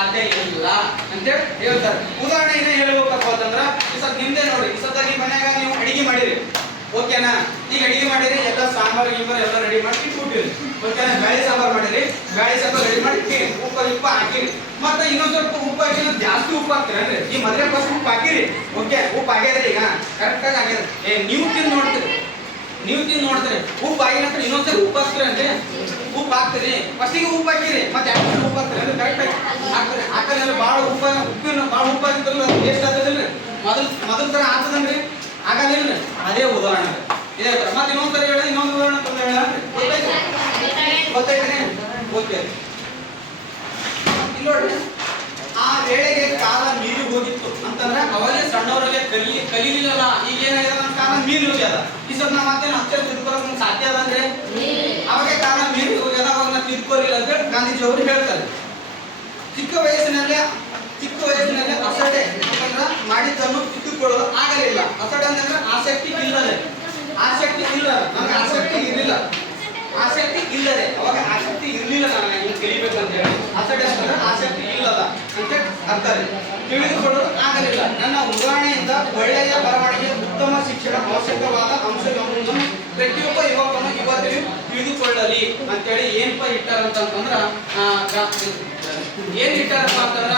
ಸಾಧ್ಯ ಇಲ್ಲ ಅಂತೇಳಿ ಹೇಳ್ತಾರೆ. ಉದಾಹರಣೆ ಏನೇ ಹೇಳ್ಬೇಕಪ್ಪ ಅಂತಂದ್ರ ಈ ಸದ್ ನಿಮ್ದೇ ನೋಡಿ, ಈ ಸದ್ದ ನಿಮ್ಮ ಮನ್ಯಾಗ ನೀವು ಅಡಿಗೆ ಮಾಡಿರಿ, ಓಕೆನಾ? ಈಗ ಅಡಿಗೆ ಮಾಡಿರಿ, ಎಲ್ಲ ಸಾಂಬಾರು ಗಿಂಬಾರು ಎಲ್ಲ ರೆಡಿ ಮಾಡಿ ಇಟ್ಬಿಟ್ಟಿರಿ, ಓಕೆನಾ? ಬ್ಯಾಳಿ ಸಾಂಬಾರು ಮಾಡಿರಿ, ಬ್ಯಾಳಿ ಸಾಂಬಾರು ರೆಡಿ ಮಾಡಿ ಇಟ್ಟಿರಿ, ಉಪ್ಪು ಹಾಕಿರಿ, ಮತ್ತೆ ಇನ್ನೊಂದ್ ಸ್ವಲ್ಪ ಉಪ್ಪು ಹಾಕಿ ಜಾಸ್ತಿ ಉಪ್ಪು ಹಾಕ್ತೀರಿ. ಈ ಮೊದಲೇ ಫಸ್ಟ್ ಉಪ್ಪು ಹಾಕಿರಿ, ಓಕೆ? ಉಪ್ಪು ಆಗ್ಯದ್ರಿ, ಈಗ ಕರೆಕ್ಟಾಗಿ ಆಗ್ಯದ. ನೀವು ತಿಂದು ನೋಡ್ತೀರಿ, ಉಪ್ಪು ಆಗಿನ ನಂತರ ಇನ್ನೊಂದ್ಸರಿ ಉಪ್ಪು ಹಾಕ್ತೀರಿ ಅಂದ್ರೆ ಉಪ್ಪು ಹಾಕ್ತೀರಿ, ಫಸ್ಟಿಗೆ ಉಪ್ಪು ಹಾಕಿರಿ, ಮತ್ತೆ ಎರಡು ಉಪ್ಪು ಹಾಕ್ತೀರಿ ಅಂದ್ರೆ ಕರೆಕ್ಟಾಗಿ ಹಾಕ್ತೀರಿ. ಹಾಕಲ್ಲ ಭಾಳ ಉಪ್ಪು ಆಗಿತ್ತಲ್ಲ, ಟೇಸ್ಟ್ ಆಗ್ತದಿಲ್ರಿ? ಮೊದಲ ತರ ಆಗ್ತದನ್ರಿ? ಆಗಲಿಲ್ಲ. ಅದೇ ಉದಾಹರಣೆ ಇದೇ ತರ. ಮತ್ತೆ ಇನ್ನೊಂದ್ಸರಿ ಹೇಳ, ಇನ್ನೊಂದು ಉದಾಹರಣೆ ತಂದು ಹೇಳ, ಗೊತ್ತೈತ್ರಿ? ಓಕೆ, ಇಲ್ಲಿ ನೋಡ್ರಿ, ಆ ವೇಳೆಗೆ ಕಾಲ ಮೀರಿ ಹೋಗಿತ್ತು ಅಂತಂದ್ರೆ ಅವಾಗೇ ಸಣ್ಣವರಿಗೆ ಕಲೀಲಿಲ್ಲ. ಈಗ ಏನಾಗಿದೆ, ನಮ್ಮ ಕಾಲ ಮೀರಿ ಹೋಗ್ಯದ. ಈ ಸದ್ ನಾ ಮತ್ತೆ ಅಕ್ಷರ ತಿದ್ಕೊಳ್ಳೋಕೆ ಸಾಧ್ಯ ಅದ ಅಂದ್ರೆ ಅವಾಗೆ ಕಾಲ ಮೀರಿ ಹೋಗ್ಯದ, ಅವಾಗ ನಾ ತಿದ್ಕೋಲಿಲ್ಲ ಅಂತ ಗಾಂಧೀಜಿ ಅವರು ಹೇಳ್ತಾರೆ. ಚಿಕ್ಕ ವಯಸ್ಸಿನಲ್ಲಿ ಅಸಡ್ಡೆ ಅಂತಂದ್ರೆ ಮಾಡಿದ್ದನ್ನು ತಿದ್ದುಕೊಳ್ಳಲು ಆಗಲಿಲ್ಲ. ಅಸಡ್ಡೆ ಅಂತಂದ್ರೆ ಆಸಕ್ತಿ ಇಲ್ಲದೆ, ನನಗೆ ಆಸಕ್ತಿ ಇಲ್ಲದೆ ಅವಾಗ ಆಸಕ್ತಿ ಇರ್ಲಿಲ್ಲ, ನಾನು ಹಿಂಗೆ ಕಲಿಬೇಕಂತ ಹೇಳಿ. ಅಸಡ್ಡೆ ಅಂತಂದ್ರೆ ಆಸಕ್ತಿ ಇಲ್ಲದ ಅಂತ ಅರ್ಥ. ತಿಳಿದುಕೊಳ್ಳಲು ಆಗಲಿಲ್ಲ. ನನ್ನ ಉದಾಹರಣೆಯಿಂದ ಒಳ್ಳೆಯ ಬರವಣಿಗೆ, ಉತ್ತಮ ಶಿಕ್ಷಣ ಅವಶ್ಯಕವಾದ ಅಂಶಗಳನ್ನು ಪ್ರತಿಯೊಬ್ಬ ಯುವಕನು ಯುವತಿಯು ತಿಳಿದುಕೊಳ್ಳಲಿ ಅಂತೇಳಿ ಏನಪ್ಪ ಇಟ್ಟಾರಂತಂದ್ರ ಏನ್ ಇಟ್ಟಾರಪ್ಪ ಅಂತಂದ್ರ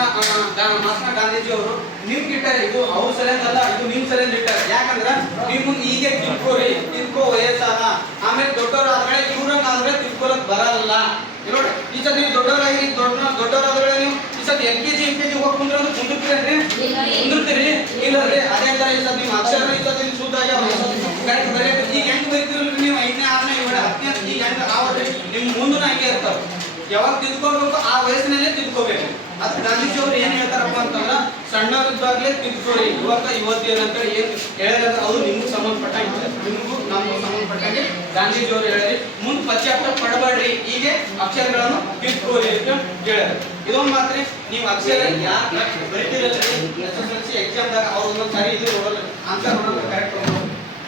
ಮಹಾತ್ಮ ಗಾಂಧೀಜಿ ಅವರು ನಿಮ್ಗೆ ಇಟ್ಟಾರೆ. ಇದು ಅವ್ರ ಸರಿಯಲ್ಲ, ಇದು ನಿಮ್ ಸರಿಯಿಂದ ಇಟ್ಟಾರೆ. ಯಾಕಂದ್ರ ನೀವು ಮುಂದೆ ಹೀಗೆ ತಿಳ್ಕೋ ವಯಸ್ಸಾದ, ಆಮೇಲೆ ದೊಡ್ಡವರಾದ್ಮೇಲೆ ಇವ್ರಂಗ ಆದ್ರೆ ತಿಳ್ಕೊಳಕ್ ಬರಲ್ಲ. ನೋಡಿ, ಈ ಸತಿ ನೀವು ದೊಡ್ಡವರಾಗಿ ದೊಡ್ಡವರಾದ್ಮೇಲೆ ನೀವು ಈ ಸತಿ LKG UKG ಹೋಗಿ ಕುಂದಿರ್ತೀರಿ ಇಲ್ಲರಿ? ಅದೇ ತರ ಈ ಸತಿ ನಿಮ್ಮ ಅಕ್ಷರ ಈ ಸತಿ ಶುದ್ಧ ಕರೆಕ್ಟ್ ಬರೆಯಬೇಕು. ಈಗ ಹೆಂಗ್ ಬರೀತಿರಲ್ರಿ ನೀವು 5ನೇ 6ನೇ 7ನೇ 10ನೇ, ಈಗ ಹೆಂಗ ರಾವಲ್ರಿ ನಿಮ್ ಮುಂದೂ ಹಂಗೆ ಇರ್ತಾವ. ಯಾವಾಗ ತಿದ್ಕೋಬೇಕು ಆ ವಯಸ್ಸಿನಲ್ಲೇ ತಿದ್ಕೋಬೇಕು. ಅದು ಗಾಂಧೀಜಿ ಅವ್ರು ಏನ್ ಹೇಳ್ತಾರಪ್ಪ ಅಂತಂದ್ರ ಸಣ್ಣವರಿದ್ದಾಗಲೇ ತಿದ್ಕೋರಿ ಯುವತಿಯರು ಅಂತ ಏನ್ ಹೇಳಿದ್ರೆ ಅದು ನಿಮ್ಗೂ ಸಂಬಂಧಪಟ್ಟಂಗೆ, ನಿಮಗೂ ನಮಗೂ ಸಂಬಂಧಪಟ್ಟಂಗೆ ಗಾಂಧೀಜಿ ಅವರು ಹೇಳಿರಿ. ಮುಂದೆ ಪಶ್ಚಾತ್ತಾಪ ಪಡಬೇಡ್ರಿ, ಹೀಗೆ ಅಕ್ಷರಗಳನ್ನು ತಿದ್ಕೋರಿ ಅಂತ ಹೇಳಿದ್ರು. ಇದೊಂದು ಮಾತ್ರ ನೀವು ಅಕ್ಷರ ಯಾಕೆ ಬರೀತಿರಲ್ರಿ SSLC ಎಕ್ಸಾಮ್ದಾಗ ಅವ್ರು ಒಂದೊಂದು ಸಾರಿ ಇದು ನೋಡಲ್ಲ, ಆನ್ಸರ್ ನೋಡಲ್ಲ ಕರೆಕ್ಟ್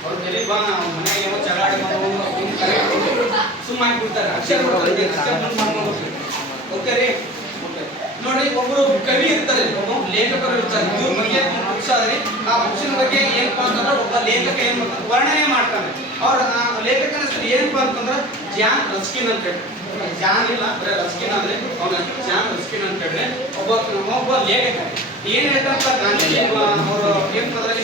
ಅವ್ರು ತಲೆ ಬಾ ಮನೆಗೆ ಏನೋ ಜಗಾಡಿ ಸುಮ್ಮನೆ ಬಿಡ್ತಾರೆ, ಅಕ್ಷರ ಓಕೆ ರೀ. ನೋಡಿ, ಒಬ್ಬರು ಕವಿ ಇರ್ತಾರೆ, ಒಬ್ಬ ಲೇಖಕರು ಇರ್ತಾರೆ. ಇವ್ರ ಬಗ್ಗೆ ಬುಕ್ಸ್ ಆದ್ರಿ, ಆ ಬುಕ್ಸಿನ ಬಗ್ಗೆ ಏನಪ್ಪಾ ಅಂತಂದ್ರೆ ಒಬ್ಬ ಲೇಖಕ ಏನ್ ಮಾಡ್ತಾನೆ, ವರ್ಣನೆ ಮಾಡ್ತಾನೆ. ಅವ್ರ ಲೇಖಕನ ಹೆಸರು ಏನಪ್ಪಾ ಅಂತಂದ್ರೆ ಜಾನ್ ರಸ್ಕಿನ್ ಅಂತ ಹೇಳಿ. ಜಾನ್ ಇಲ್ಲ, ಬರೀ ರಸ್ಕಿನ್ ಅಂದ್ರೆ ಅವನ ಜಾನ್ ರಸ್ಕಿನ್ ಅಂತ ಹೇಳಿ ಒಬ್ಬ ಲೇಖಕ. ಏನ್ ಹೇಳ್ತಾರಂತ ಗಾಂಧೀಜಿ ಅವರು ಏನ್ ಮಾಡಿದ್ರೆ,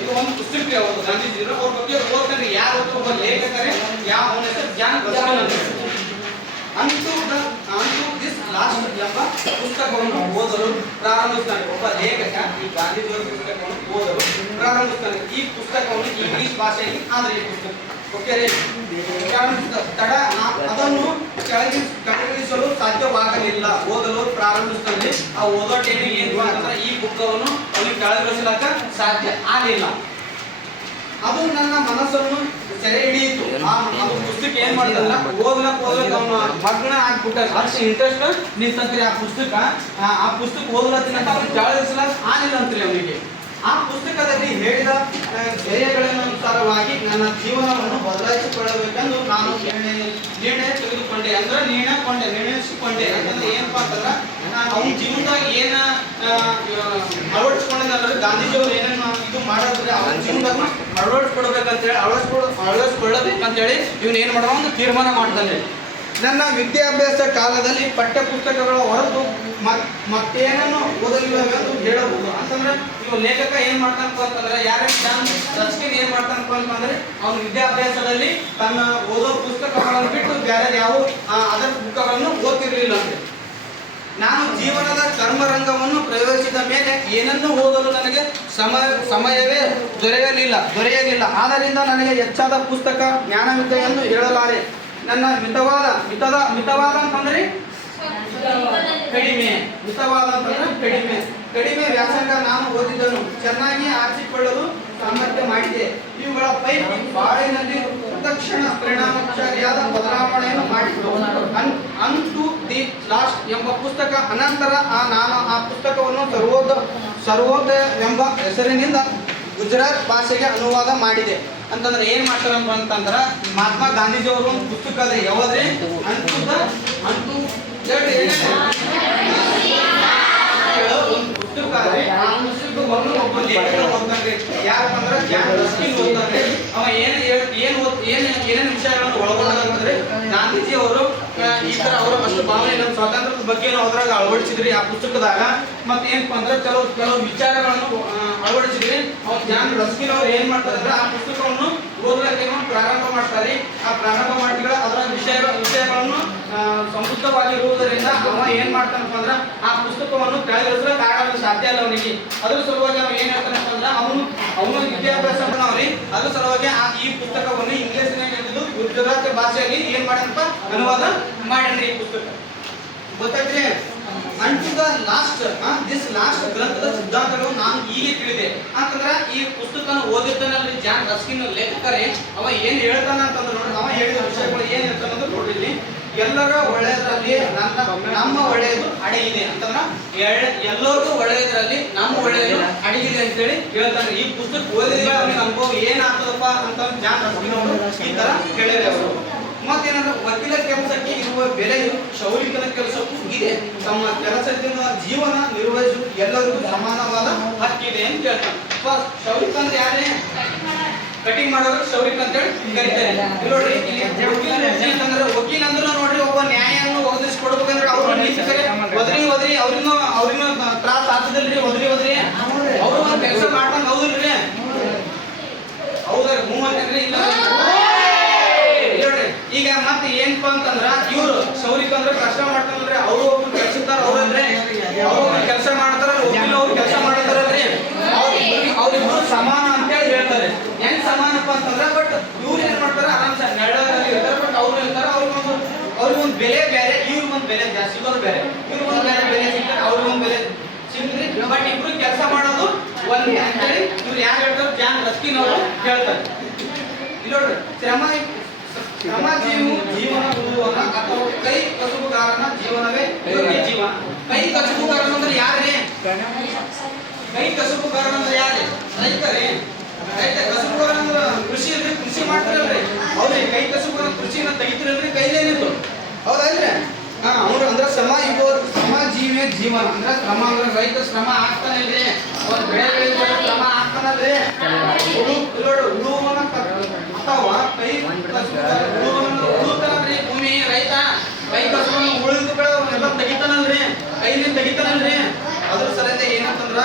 ಇದು ಒಂದು ಪುಸ್ತಕ ಅವರು ಗಾಂಧೀಜಿ ಅವ್ರ ಬಗ್ಗೆ ಓದ್ತಾರೆ. ಯಾರು ಒಬ್ಬ ಲೇಖಕರೇ, ಯಾವ ಅವನ ಹೆಸರು ಜಾನ್ ರಸ್ಕಿನ್ ಅಂತ ಹೇಳಿ. ಅಂತೂ ದಿಸ್ ಲಾಸ್ಟ್ ಎಂಬ ಪುಸ್ತಕವನ್ನು ಓದಲು ಪ್ರಾರಂಭಿಸ್ತಾನೆ. ಒಬ್ಬ ಲೇಖಕ ಈ ಗಾಂಧೀಜಿಯವರ ಪುಸ್ತಕವನ್ನು ಓದಲು ಪ್ರಾರಂಭಿಸ್ತಾನೆ. ಈ ಪುಸ್ತಕವನ್ನು ಇಂಗ್ಲಿಷ್ ಭಾಷೆಯಲ್ಲಿ ಆದ್ರೆ ಈ ಪುಸ್ತಕ ಓಕೆ ರೀ ತಡ ಅದನ್ನು ಕೆಳಗಿಳಿಸಲು ಸಾಧ್ಯವಾಗಲಿಲ್ಲ. ಓದಲು ಪ್ರಾರಂಭಿಸ್ತಾನೆ. ಆ ಓದೋ ಟೈಮಿಗೆ ಏನು ಅಂತಂದ್ರೆ ಈ ಪುಸ್ತಕವನ್ನು ಅವನಿಗೆ ಕೆಳಗಿಳಿಸಲಾಕ ಸಾಧ್ಯ ಆಗಲಿಲ್ಲ. ಅದು ನನ್ನ ಮನಸ್ಸನ್ನು ಸೆರೆ ಹಿಡಿಯಿತು. ಅದು ಪುಸ್ತಕ ಏನ್ ಮಾಡ್ತಲ್ಲ, ಓದ್ಲಕ್ ಅವನು ಮಗ್ನ ಆಗ್ಬಿಟ್ಟ. ಅಷ್ಟು ಇಂಟ್ರೆಸ್ಟ್ ನಿಂತಂತ್ರಿ ಆ ಪುಸ್ತಕ ಓದ್ಲತ್ತಿನಂತ ಅವ್ನು ಜಾಳಿಸಲಾಕ ಆಗಿಲ್ಲ ಅಂತ್ರಿ ಅವನಿಗೆ. ಆ ಪುಸ್ತಕದಲ್ಲಿ ಹೇಳಿದ ಧ್ಯೇಯಗಳನ್ನನುಸಾರವಾಗಿ ನನ್ನ ಜೀವನವನ್ನು ಬದಲಾಯಿಸಿಕೊಳ್ಳಬೇಕೆಂದು ನಾನು ನಿರ್ಣಯಿಸಿಕೊಂಡೆ. ಯಾಕಂದ್ರೆ ಏನಪ್ಪಾ ಅಂತಂದ್ರ ಅವ್ನ ಜೀವನದಾಗ ಏನ ಅಳವಡಿಸ್ಕೊಂಡಿದ್ದಾರೆ ಗಾಂಧೀಜಿಯವರು ಏನೇನು ಇದು ಮಾಡೋದ್ರೆ ಅವನ ಜೀವನದಾಗ ಅಳವಡಿಸ್ಕೊಳ್ಬೇಕಂತೇಳಿ ಇವನು ಏನ್ ಮಾಡೋ ಒಂದು ತೀರ್ಮಾನ ಮಾಡ್ತಾನೆ. ನನ್ನ ವಿದ್ಯಾಭ್ಯಾಸ ಕಾಲದಲ್ಲಿ ಪಠ್ಯ ಪುಸ್ತಕಗಳ ಹೊರತು ಮತ್ತೇನನ್ನು ಓದಲಿಲ್ಲವೆಂದು ಹೇಳಬಹುದು. ಅಂತಂದ್ರೆ ಇವ ಲೇಖಕ ಏನ್ ಮಾಡ್ತಾನಪ್ಪ ಅಂತಂದ್ರೆ ಜಾನ್ ರಸ್ಕಿನ್ ಏನ್ ಮಾಡ್ತಾನಪ್ಪ ಅಂತಂದ್ರೆ ಅವನ ವಿದ್ಯಾಭ್ಯಾಸದಲ್ಲಿ ತನ್ನ ಓದೋ ಪುಸ್ತಕಗಳನ್ನು ಬಿಟ್ಟು ಬೇರೆ ಯಾವ ಅದರ ಪುಸ್ತಕಗಳನ್ನು ಓದ್ತಿರ್ಲಿಲ್ಲ ಅಂದ್ರೆ. ನಾನು ಜೀವನದ ಕರ್ಮರಂಗವನ್ನು ಪ್ರವೇಶಿಸಿದ ಮೇಲೆ ಏನನ್ನು ಓದಲು ನನಗೆ ಸಮಯವೇ ದೊರೆಯಲಿಲ್ಲ. ಆದ್ದರಿಂದ ನನಗೆ ಹೆಚ್ಚಾದ ಪುಸ್ತಕ ಜ್ಞಾನವಿದೆ ಎಂದು ಹೇಳಲಾರೆ. ನನ್ನ ಮಿತವಾದ ಅಂತಂದ್ರೆ ಕಡಿಮೆ ವ್ಯಾಸಂಗ ನಾನು ಓದಿದ್ದನು ಚೆನ್ನಾಗಿ ಆರಿಸಿಕೊಳ್ಳಲು ಸಾಮರ್ಥ್ಯ ಮಾಡಿದೆ. ಇವುಗಳ ಪೈಕಿ ಬಾಳಿನಲ್ಲಿ ತಕ್ಷಣ ಪರಿಣಾಮಕಾರಿಯಾದ ಬದಲಾವಣೆಯನ್ನು ಮಾಡಿತು. ಅಂತೂ ದಿ ಲಾಸ್ಟ್ ಎಂಬ ಪುಸ್ತಕ ಅನಂತರ ನಾನು ಆ ಪುಸ್ತಕವನ್ನು ಸರ್ವೋದಯ ಎಂಬ ಹೆಸರಿನಿಂದ ಗುಜರಾತ್ ಭಾಷೆಗೆ ಅನುವಾದ ಮಾಡಿದೆ. ಅಂತಂದ್ರೆ ಏನ್ ಮಾಡ್ತಾರಪ್ಪ ಅಂತಂದ್ರ ಮಹಾತ್ಮ ಗಾಂಧೀಜಿ ಅವರು ಒಂದು ಪುಸ್ತಕ ಅದ ಯಾವ್ದ್ರಿ, ಅಂತೂ ಆದ್ರೆ ಆ ಪುಸ್ತಕವನ್ನು ಒಬ್ಬ ಲೇಖಕ ಓದ್ತಾನೆ. ಯಾರಪ್ಪ ಅಂದ್ರೆ ಜಾನ್ ರಸ್ಕಿನ್ ಓದ್ತಾನೆ. ಅವ ಏನೇನು ವಿಷಯಗಳನ್ನು ಒಳಗೊಂಡಂದ್ರೆ ಗಾಂಧೀಜಿ ಅವರು ಈ ತರ ಅವರ ಅಷ್ಟು ಭಾವನೆ ನಮ್ಮ ಸ್ವಾತಂತ್ರ್ಯದ ಬಗ್ಗೆ ಅದ್ರಾಗ ಅಳವಡಿಸಿದ್ರಿ ಆ ಪುಸ್ತಕದಾಗ. ಮತ್ತೆ ಏನಪ್ಪ ಅಂದ್ರೆ ಕೆಲವು ವಿಚಾರಗಳನ್ನು ಅಳವಡಿಸಿದ್ರಿ. ಅವ್ರು ಜಾನ್ ರಸ್ಕಿನ್ ಅವ್ರು ಏನ್ ಮಾಡ್ತಾರೆ ಅಂದ್ರೆ ಆ ಪುಸ್ತಕವನ್ನು ಓದಲಿಕ್ಕೆ ಪ್ರಾರಂಭ ಮಾಡ್ತಾರೆ. ಆ ಪ್ರಾರಂಭ ಮಾಡಿಗಳ ಅದರ ವಿಷಯಗಳನ್ನು ಸಮೃದ್ಧವಾಗಿರುವುದರಿಂದ ಅವ ಏನ್ ಮಾಡ್ತಾನಪ್ಪ ಅಂದ್ರೆ ಆ ಪುಸ್ತಕವನ್ನು ಕೆಳಗಿಳಿಸಲಿಕ್ಕೆ ಆಗಲು ಸಾಧ್ಯ ಇಲ್ಲ ಅವನಿಗೆ. ಅದ್ರ ಸಲುವಾಗಿ ಅವ ಏನ್ ಹೇಳ್ತಾನಪ್ಪ ಅಂದ್ರೆ ಅವನು ವಿದ್ಯಾಭ್ಯಾಸ ಅವರಿ ಅದ್ರ ಸಲುವಾಗಿ ಈ ಪುಸ್ತಕವನ್ನು ಇಂಗ್ಲಿಷ್ನಾಗ ಹಿಡಿದು ಗುಜರಾತಿ ಭಾಷೆಯಲ್ಲಿ ಏನ್ ಮಾಡಂತ ಅನುವಾದ ಮಾಡ್ರಿ ಈ ಪುಸ್ತಕ. ಗೊತ್ತಾಯ್ತ್ರಿ? ಅಂಟು ದ ಲಾಸ್ಟ್ ದಿಸ್ ಲಾಸ್ಟ್ ಗ್ರಂಥದ ಸಿದ್ಧಾಂತಗಳು ನಾನು ಈಗ ತಿಳಿದೆ ಅಂತಂದ್ರ ಈ ಪುಸ್ತಕನ ಓದಿರ್ತಾನಲ್ರಿ ಜಾನ್ ರಸ್ಕಿನ್ ಲೇಖಕರೇ. ಅವ ಏನ್ ಹೇಳ್ತಾನ ಅಂತಂದ್ರೆ ನೋಡ್ರಿ, ಅವ ಹೇಳಿದ ವಿಷಯಗಳು ಏನ್ ಹೇಳ್ತಾನಂದ್ರೆ ನೋಡ್ರಿ, ಇಲ್ಲಿ ಎಲ್ಲರ ಒಳ್ಳೆಯದರಲ್ಲಿ ನಮ್ಮ ಒಳ್ಳೆಯದು ಅಡಗಿದೆ ಅಂತಂದ್ರ ಎಲ್ಲರಿಗೂ ಒಳ್ಳೆಯದರಲ್ಲಿ ನಮ್ಮ ಒಳ್ಳೆಯದು ಅಡಗಿದೆ ಅಂತೇಳಿ ಹೇಳ್ತಾನೆ. ಈ ಪುಸ್ತಕ ಓದಿದ್ರೆ ಅವನಿಗೆ ಅನುಭವ ಏನಾಗ್ತದಪ್ಪ ಅಂತ ಜಾನ್ ರಸ್ಕಿನ್ ಅವರು ಈ ತರ ಹೇಳಿದ್ರೆ ಅವರು. ಮತ್ತೇನಂದ್ರೆ ವಕೀಲ ಕೆಲಸಕ್ಕೆ ಇರುವ ಬೆಲೆಯು ಕ್ಷೌರಿಕನ ಕೆಲಸಕ್ಕೂ ಇದೆ. ತಮ್ಮ ಕೆಲಸದಿಂದ ಜೀವನ ನಿರ್ವಹಿಸಲು ಎಲ್ಲರಿಗೂ ಸಮಾನವಾದ ಹಕ್ಕಿದೆ ಅಂತ ಹೇಳ್ತಾನೆ. ಕ್ಷೌರಿಕ ಅಂದ್ರೆ ಯಾರೇ? ಕಟಿಂಗ್ ಮಾಡೋರು ಕ್ಷೌರಿಕ ಅಂತ ಹೇಳಿ ಕರೀತಾರೆ. ನೋಡ್ರಿ, ಇಲ್ಲಿ ವಕೀಲ ಅಂದ್ರೆ ನೋಡ್ರಿ, ಒಬ್ಬ ನ್ಯಾಯವನ್ನು ಒದಗಿಸಿಕೊಡ್ಬೇಕಂದ್ರೆ ಅವ್ರು ಒದರಿ ಅವ್ರಿನ ತ್ರಾಸ ಆಗ್ತದಲ್ರಿ. ಒದರಿ ಅವ್ರು ಒಂದು ಕೆಲಸ ಮಾಡ್ದಂಗ ಹೌದಿಲ್ರಿ? ಹೌದ್ರಿ? ಹ್ಞೂ ಅಂತಂದ್ರೆ ಇಲ್ಲ. ಈಗ ಮತ್ತೆ ಏನಪ್ಪಾ ಅಂತಂದ್ರ ಇವ್ರು ಕ್ಷೌರಿಕ ಅಂದ್ರೆ ಕಷ್ಟ ಮಾಡ್ತಾರಲ್ರಿ, ಅವ್ರು ಒಬ್ರು ಕೆಲಸದಾರ ಅವ್ರಲ್ರಿ, ಅವ್ರು ಕೆಲಸ ಮಾಡ್ತಾರ, ವಕೀಲ ಅವ್ರು ಕೆಲಸ ಮಾಡ್ತಾರಲ್ರಿ, ಅವ್ರಿಬ್ರು ಸಮಾನ ಅಂತ ಹೇಳಿ ಹೇಳ್ತಾರೆ. ಹೆಂಗ್ ಸಮಾನಪ್ಪ ಅಂತಂದ್ರ ಬಟ್ ಇವ್ರು ಏನ್ ಮಾಡ್ತಾರ ಆರಾಮ್ಸ ನೆರಳಲ್ಲಿ ಇರ್ತಾರೆ. ಬಟ್ ಅವ್ರು ಹೇಳ್ತಾರ ಅವ್ರಿಗೊಂದು ಬೆಲೆ ಬೇರೆ, ಇವ್ರಿಗೊಂದು ಬೆಲೆ ಜಾಸ್ತಿ, ಇವ್ರು ಬೇರೆ, ಇವ್ರಿಗೊಂದು ಬೇರೆ ಬೆಲೆ ಸಿಗ್ತಾರೆ, ಅವ್ರಿಗೊಂದು ಬೆಲೆ ಸಿಗ್ತದ್ರಿ. ಬಟ್ ಇಬ್ರು ಕೆಲಸ ಮಾಡೋದು ಒಂದೇ ಅಂತೇಳಿ ಇವ್ರು ಯಾರು ಹೇಳ್ತಾರೆ? ಜಾನ್ ರಸ್ಕಿನ್ ಅವರು ಹೇಳ್ತಾರೆ. ಇಲ್ಲಿ ನೋಡ್ರಿ, ಶ್ರಮಜೀವಿ ಜೀವನ ಉಳುವನ ಅಥವಾ ಕೈ ಕಸುಬುಗಾರನ ಜೀವನವೇ ಯೋಗ್ಯ ಜೀವನ. ಕೈ ಕಸುಬುಗಾರನ ಅಂದ್ರೆ ಯಾರೇ? ಕೈ ಕಸುಬುಗಾರನ ಅಂದ್ರೆ ಯಾರೇ? ರೈತರೇ. ರೈತ ಕಸುಬುಗಾರ ಅಂದ್ರೆ ಕೃಷಿ ಅಲ್ರಿ, ಕೃಷಿ ಮಾಡ್ತಾರಲ್ರಿ ಅವ್ರಿ. ಕೈ ಕಸುಬುಗಾರ ಕೃಷಿನ ತೆಗಿತಿರಲ್ರಿ, ಕೈಲೇನಿತ್ತು. ಹೌದಲ್ರಿ? ಅವ್ರು ಅಂದ್ರೆ ಶ್ರಮಜೀವಿ ಜೀವನ ಅಂದ್ರೆ ಶ್ರಮ ಅಂದ್ರೆ ರೈತ ಶ್ರಮ ಆಗ್ತಾನೆ ಇಲ್ರಿ, ಅವ್ರ ಬೆಳೆ ಬೆಳೆದ ಶ್ರಮ ಆಗ್ತಾನಲ್ರಿ. ಉಳುವನ ಅಥವಾ ಕೈ ಉಳುತ್ತಾನಲ್ರಿ ಭೂಮಿ ರೈತ. ಕೈ ಕಸುಬನ್ನು ಉಳಿದು ಬೆಳೆದವನ್ನೆಲ್ಲ ತೆಗಿತಾನಲ್ರಿ, ಕೈಲಿ ತೆಗಿತಾನಲ್ರಿ. ಅದ್ರ ಸಲಂದ ಏನಂತಂದ್ರ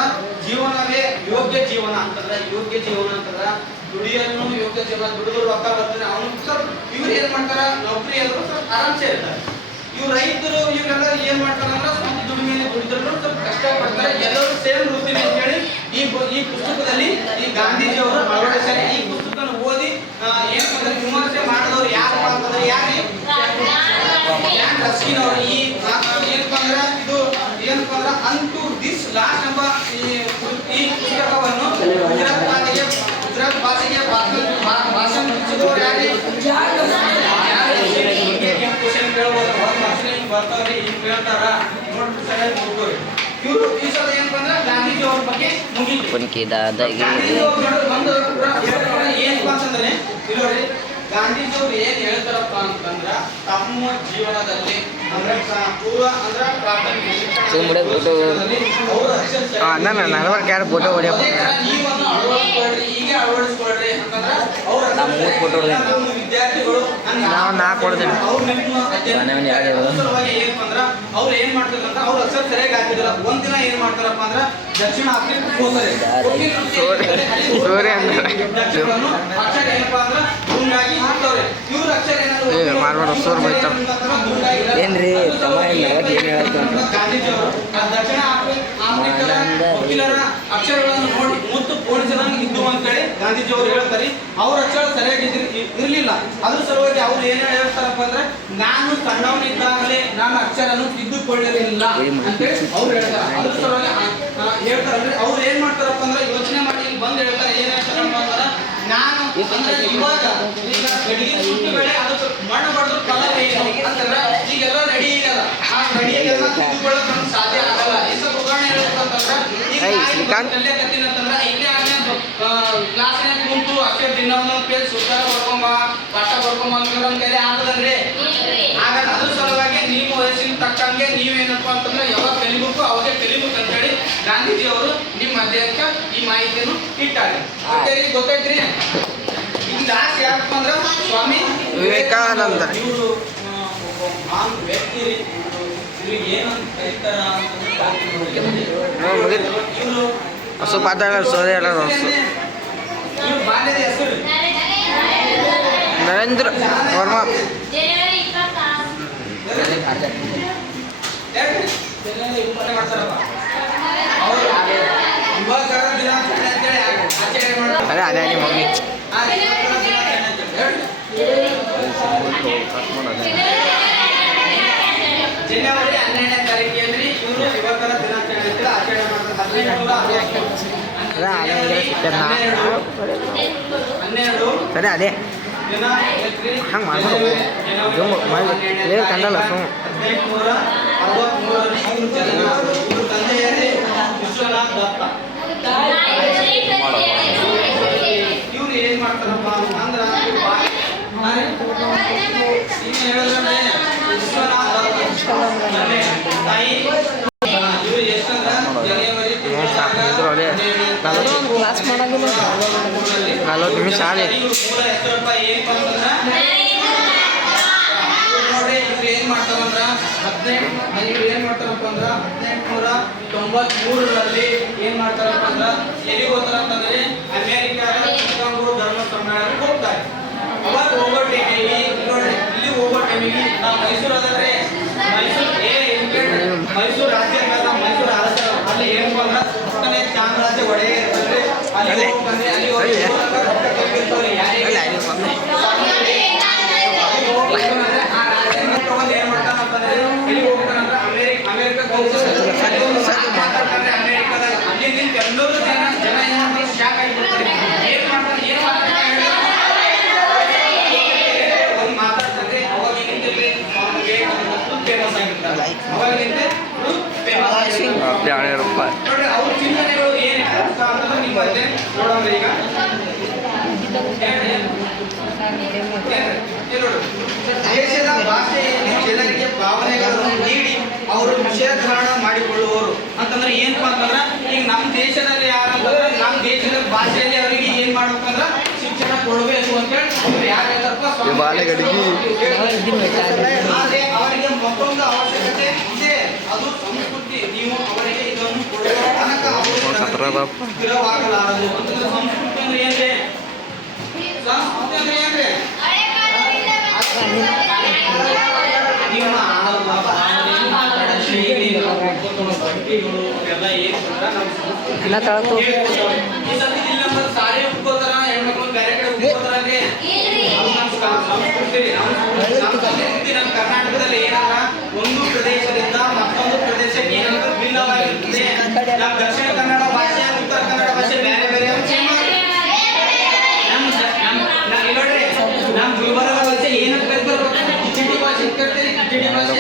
ಜೀವನವೇ ಯೋಗ್ಯ ಜೀವನ ಅಂತಂದ್ರ, ಯೋಗ್ಯ ಜೀವನ ಅಂತಂದ್ರ ದುಡಿಯನ್ನು ಯೋಗ್ಯ ಜೀವನ. ದುಡಿದ್ರು ರೊಕ್ಕ ಬರ್ತಾನೆ ಅವನು. ಸ್ವಲ್ಪ ಇವ್ರು ಏನ್ ಮಾಡ್ತಾರ, ನೌಕರಿ ಎಲ್ಲರೂ ಸ್ವಲ್ಪ ಆರಾಮ್ಸೆ ಇರ್ತಾರೆ. ಇವ್ರು ರೈತರು ಇವರೆಲ್ಲ ಏನ್ ಮಾಡ್ತಾರಂದ್ರ ಸ್ವಂತ ದುಡಿಮೆಯಲ್ಲಿ ದುಡಿದ್ರು ಸ್ವಲ್ಪ ಕಷ್ಟ ಪಡ್ತಾರೆ. ಎಲ್ಲರೂ ಸೇಮ್ ವೃತ್ತಿ ಅಂತ ಹೇಳಿ ಈ ಪುಸ್ತಕದಲ್ಲಿ ಈ ಗಾಂಧೀಜಿ ಅವರು ಅಳವಡಿಸ್ತಾರೆ. ಈ ಪುಸ್ತಕ ಓದಿ ಏನಂದ್ರೆ ವಿಮರ್ಶೆ ಮಾಡಿದವರು ಯಾರು ಅಂತಂದ್ರೆ ಯಾರೇ? ಜಾನ್ ರಸ್ಕಿನ್ ಅವರು. ಈ ಏನಪ್ಪ ಅಂದ್ರೆ ಇದು ಏನಪ್ಪ ಅಂದ್ರೆ ಅಂಟು ದಿಸ್ ಲಾಸ್ಟ್ ಎಂಬ ಈ ಪುಸ್ತಕವನ್ನು ಗುಜರಾತ್ ಭಾಷೆಗೆ ಭಾಷಣ ರಚಿಸಿದವರು ಯಾರೇ? ಕ್ವಶನ್ ಕೇಳ್ಬೋದು, ಬರ್ತಾವ್ರಿ, ಹಿಂಗ್ ಹೇಳ್ತಾರ ನೋಡ್ರಿ, ಸರಿಯಾಗಿ ನೋಡ್ಕೋರಿ. ಇವರು ಈ ಸಲ ಏನಪ್ಪ ಅಂದ್ರೆ ಗಾಂಧೀಜಿ ಅವ್ರ ಬಗ್ಗೆ ಮುಗಿತು. ಗಾಂಧೀಜಿ ಅವ್ರು ಏನಪ್ಪ ಅಂತಂದ್ರೆ ನೋಡಿ, ಗಾಂಧೀಜಿ ಅವ್ರು ಏನ್ ಹೇಳ್ತಾರಪ್ಪ ಅಂತಂದ್ರ ತಮ್ಮ ಜೀವನದಲ್ಲಿ ಅಂದ್ರೆ ಪೂರ್ವ ಅಂದ್ರೆ ಪ್ರಾಥಮಿಕ ಹೀಗೆ ಅಳವಡಿಸ್ಕೊಳ್ರಿ ಅಂತಂದ್ರ ವಿದ್ಯಾರ್ಥಿಗಳು ಅವ್ರು ಏನ್ ಮಾಡ್ತಾರಂತ ಅವ್ರ ಅಕ್ಷರ ಸರಿಯಾಗಿ ಆಗ್ತಿದಿಲ್ಲ. ಒಂದಿನ ಏನ್ ಮಾಡ್ತಾರಪ್ಪ ಅಂದ್ರ ದಕ್ಷಿಣ ಆಫ್ರಿಕಾ ಹೋಗ್ತಾರೆ. ಅಕ್ಷರ ಏನಪ್ಪಾ ಅಂದ್ರ ಗುಂಗಾಗಿ ಹಾಕ್ತವ್ರೆ. ಇವ್ರ ಅಕ್ಷರ ಗಾಂಧೀಜಿ ಅವರು ದಕ್ಷಿಣ ಆಫ್ರಿಕಾ ವಕೀಲರ ಅಕ್ಷರಗಳನ್ನು ನೋಡಿ ಮುತ್ತು ಪೋಣಿಸದಂಗೆ ಇದ್ದು ಅಂತೇಳಿ ಗಾಂಧೀಜಿ ಅವರು ಹೇಳ್ತಾರೆ. ಅವ್ರ ಅಕ್ಷರ ಸರಿಯಾಗಿ ಇರ್ಲಿಲ್ಲ. ಅದ್ರ ಸಲುವಾಗಿ ಅವ್ರು ಏನ್ ಹೇಳ್ತಾರಪ್ಪ ಅಂದ್ರೆ ನಾನು ಸಣ್ಣವನಿದ್ದಾಗಲೇ ನನ್ನ ಅಕ್ಷರನ್ನು ತಿದ್ದುಕೊಳ್ಳಲಿಲ್ಲ ಅಂತೇಳಿ ಅವ್ರು ಹೇಳ್ತಾರೆ. ಅದ್ರ ಸಲುವಾಗಿ ಹೇಳ್ತಾರಲ್ರಿ, ಅವ್ರು ಏನ್ ಮಾಡ್ತಾರಪ್ಪ ಅಂದ್ರೆ ಯೋಚನೆ ಮಾಡಿ ಇಲ್ಲಿ ಬಂದು ಹೇಳ್ತಾರೆ. ಏನ್ ಹೇಳ್ತಾರಪ್ಪ ಅಂದ್ರೆ ನಾನು ಅಂದ್ರೆ ಇವಾಗ ಈಗ ಗಡಿಗೆ ಸುಟ್ಟು ಬೆಳೆ ಅದಕ್ಕೆ ಮಣ್ಣು ಬಡ್ದು ಕಲರ್ ಏನು ಅಂತಂದ್ರೆ ಈಗೆಲ್ಲ ರೆಡಿ ಈಗಲ್ಲ. ಆ ರೆಡಿಯಾಗೆಲ್ಲ ತಿದ್ದುಕೊಳ್ಳೋಕೆ ಸಾಧ್ಯ ಆಗಲ್ಲ. ಈಗ ಉದಾಹರಣೆ ಹೇಳ್ಬೇಕಂತಂದ್ರೆ ಈಗ ಕಲಿಯಕತ್ತೀನಂತಂದ್ರೆ 5ನೇ 6ನೇ ಕ್ಲಾಸ್ನಾಗ ಕುಂತು ಅಕ್ಷರ ದಿನ ಒಂದೊಂದು ಪೇಜ್ ಸುತ್ತಾರ ಬರ್ಕೊಂಬ ಪಾಠ ಬರ್ಕೊಂಬ ಅಂತಂದ್ರೆ ನಮ್ಮ ಕೈಲಿ ಆಗದಲ್ರಿ. ಆಗಲ್ಲ. ಅದ್ರ ಸಲುವಾಗಿ ನಿಮ್ಮ ವಯಸ್ಸಿನ ತಕ್ಕಂಗೆ ಹಂಗೆ ನೀವೇನಪ್ಪ ಅಂತಂದ್ರೆ ಯಾವಾಗ ಕಲಿಬೇಕು ಅವಾಗೆ ಕಲಿಬೇಕು ಅಂತೇಳಿ ಗಾಂಧೀಜಿ ಅವರು ನಿಮ್ಮ ಅಧ್ಯಯನಕ್ಕೆ ಈ ಮಾಹಿತಿಯನ್ನು ಇಟ್ಟಾರೆ. ಗೊತ್ತೈತ್ರಿ? ಈಗ ಲಾಸ್ಟ್ ಯಾರಪ್ಪ ಅಂದ್ರೆ ಸ್ವಾಮಿ ವಿವೇಕಾನಂದ. ಇವರು ಮಹಾನ್ ವ್ಯಕ್ತಿ ರೀ. ಇವ್ರಿಗೆ ಏನಂತ ಕರೀತಾರ ಇವರು ಹಸು ಪಾತಾಳ ಸೋದೆ ಎಲ್ಲ ಇವ್ರ ಬಾಲ್ಯದ ಹೆಸರು ನರೇಂದ್ರ ವರ್ಮ. ಮಾಡ್ತಾರಪ್ಪ ಅವರು ಯುವಕರ ದಿನಾಚರಣೆ ಅಂತೇಳಿ ಆಚರಣೆ ಮಾಡ್ತಾರೆ. ಅದೇ ಅದೇ ನಿಮ್ಮ ಮಮ್ಮಿ ಜನವರಿ 12ನೇ ತಾರೀಕಿನಲ್ಲಿ ಇವರು ಯುವಕರ ದಿನಾಚರಣೆ ಅಂತೇಳಿ ಆಚರಣೆ ಮಾಡ್ತಾರೆ. 12 ಸರಿ ಅದೇ ದಿನ ಹಂಗೆ ಮಾಡ್ಬೋದು ಕಂಡಲ್ಲ ಸು 1863 ಇವ್ರ ತಂದೆಯರೇ ವಿಶ್ವನಾಥ್ ದತ್ತ. ಇವ್ರು ಏನ್ ಮಾಡ್ತಾರಪ್ಪ ಅಂದ್ರ ವಿಶ್ವನಾಥ್ ದತ್ತ ತಾಯಿ ಇವ್ರು ಎಷ್ಟಂದ್ರ ಜನವರಿ 40 ನಿಮಿಷ ಆಗಿ ಹೆಸರಪ್ಪ ಏನ್ ಅಂತಂದ್ರ ನೋಡಿ ಇವ್ರು ಏನ್ ಮಾಡ್ತಾರಂದ್ರ 1893ರಲ್ಲಿ ಏನ್ ಮಾಡ್ತಾರಪ್ಪ ಅಂದ್ರ ಎಲ್ಲಿ ಹೋಗ್ತಾರ ಅಂತಂದ್ರೆ ಅಮೆರಿಕಾದ ಚಿಕಾಗೋ ಧರ್ಮ ಸಮ್ಮೇಳನಕ್ಕೆ ಹೋಗ್ತಾರೆ. ಅವಾಗ ಹೋಗೋ ಟೈಮಿಗೆ ನೋಡಿ ಇಲ್ಲಿ ಹೋಗೋ ಟೈಮಿಗೆ ನಾವು ಮೈಸೂರು ಅದಲ್ರಿ ಮೈಸೂರು ರಾಜ್ಯ ಮೈಸೂರು ಅರಸ ಅಲ್ಲಿ ಏನಪ್ಪ ಅಂದ್ರ ಪಕ್ಕನೆ ಚಾಮರಾಜ ಒಡೆಯ ಇರ್ತಲ್ರಿ ಅಲ್ಲಿ ಹೋಗ್ತಾನೆ. ಅಲ್ಲಿ ಹೋಗಿ ರೂಪಾಯಿ ನೋಡ್ರಿ ಅವ್ರ ಚಿಂತನೆಗಳು ಏನಿದೆ ಅಂತಂದ್ರೆ ನಿಮ್ಮ ಬಂದೆ ನೋಡೋಣ ಈಗ. ದೇಶದ ಭಾಷೆಯಲ್ಲಿ ಜನರಿಗೆ ಭಾವನೆಗಳನ್ನು ನೀಡಿ ಅವರು ವಿಷಯಧಾರಣ ಮಾಡಿಕೊಳ್ಳುವವರು ಅಂತಂದ್ರೆ ಏನಪ್ಪಾ ಅಂತಂದ್ರ ಈಗ ನಮ್ಮ ದೇಶದಲ್ಲಿ ಯಾರಂತಂದ್ರೆ ನಮ್ಮ ದೇಶದ ಭಾಷೆಯಲ್ಲಿ ಅವರಿಗೆ ಏನ್ ಮಾಡ್ಬೇಕಂದ್ರ ಶಿಕ್ಷಣ ಕೊಡಬೇಕು ಅಂತ ಹೇಳಿ ಅವ್ರು ಯಾರು ಹೇಳ್ತಾರಪ್ಪ ಆದ್ರೆ ಅವರಿಗೆ ಮತ್ತೊಂದು ಅವಶ್ಯಕತೆ ಇದೆ, ಅದು ಸಂಸ್ಕೃತಿ. ನೀವು ಅವರಿಗೆ ಇದನ್ನು ಕೊಡುವ ತನಕ ಅವರು ಸ್ಥಿರವಾಗಲಾರದು. ಅಂತಂದ್ರೆ ಸಂಸ್ಕೃತಿ ಅಂದ್ರೆ ಏನ್ರಿ? ಸಂಸ್ಕೃತಿ ಅಂದ್ರೆ ಏನ್ರಿ? ನಿಮ್ಮ ಶೈಲಿ ಭಕ್ತಿಗಳು ಎಲ್ಲ ಏನ್ ಈ ಸತಿ ಇಲ್ಲ ಅಂದ್ರೆ ಸಾರಿ ಉಟ್ಕೋತಾರ, ಹೆಣ್ಮಕ್ಳು ಬೇರೆ ಕಡೆ ಉಟ್ಕೋತಾರಲ್ರಿ. ಸಂಸ್ಕೃತಿ ನಮ್ಮ ಕರ್ನಾಟಕದಲ್ಲಿ ಏನಂದ್ರ ಒಂದು ಪ್ರದೇಶದಿಂದ ಮತ್ತೊಂದು ಪ್ರದೇಶಕ್ಕೆ ಏನಂದ್ರೆ ಭಿನ್ನವಾಗಿರ್ತದೆ. ನಮ್ಮ ದಕ್ಷಿಣ ಕನ್ನಡ ಭಾಷೆ ಉತ್ತರ ಕನ್ನಡ ಭಾಷೆ ಬೇರೆ ಬೇರೆ ನೋಡ್ರಿ. ನಮ್ಮ ಗುಲ್ಬರ್ಗ ಭಾಷೆ ಏನಂತ ಕರಿತಾರೆ? ಕಿಚಡಿ ಭಾಷೆ ಕರಿತೀರಿ. ಕಿಚಡಿ ಭಾಷೆ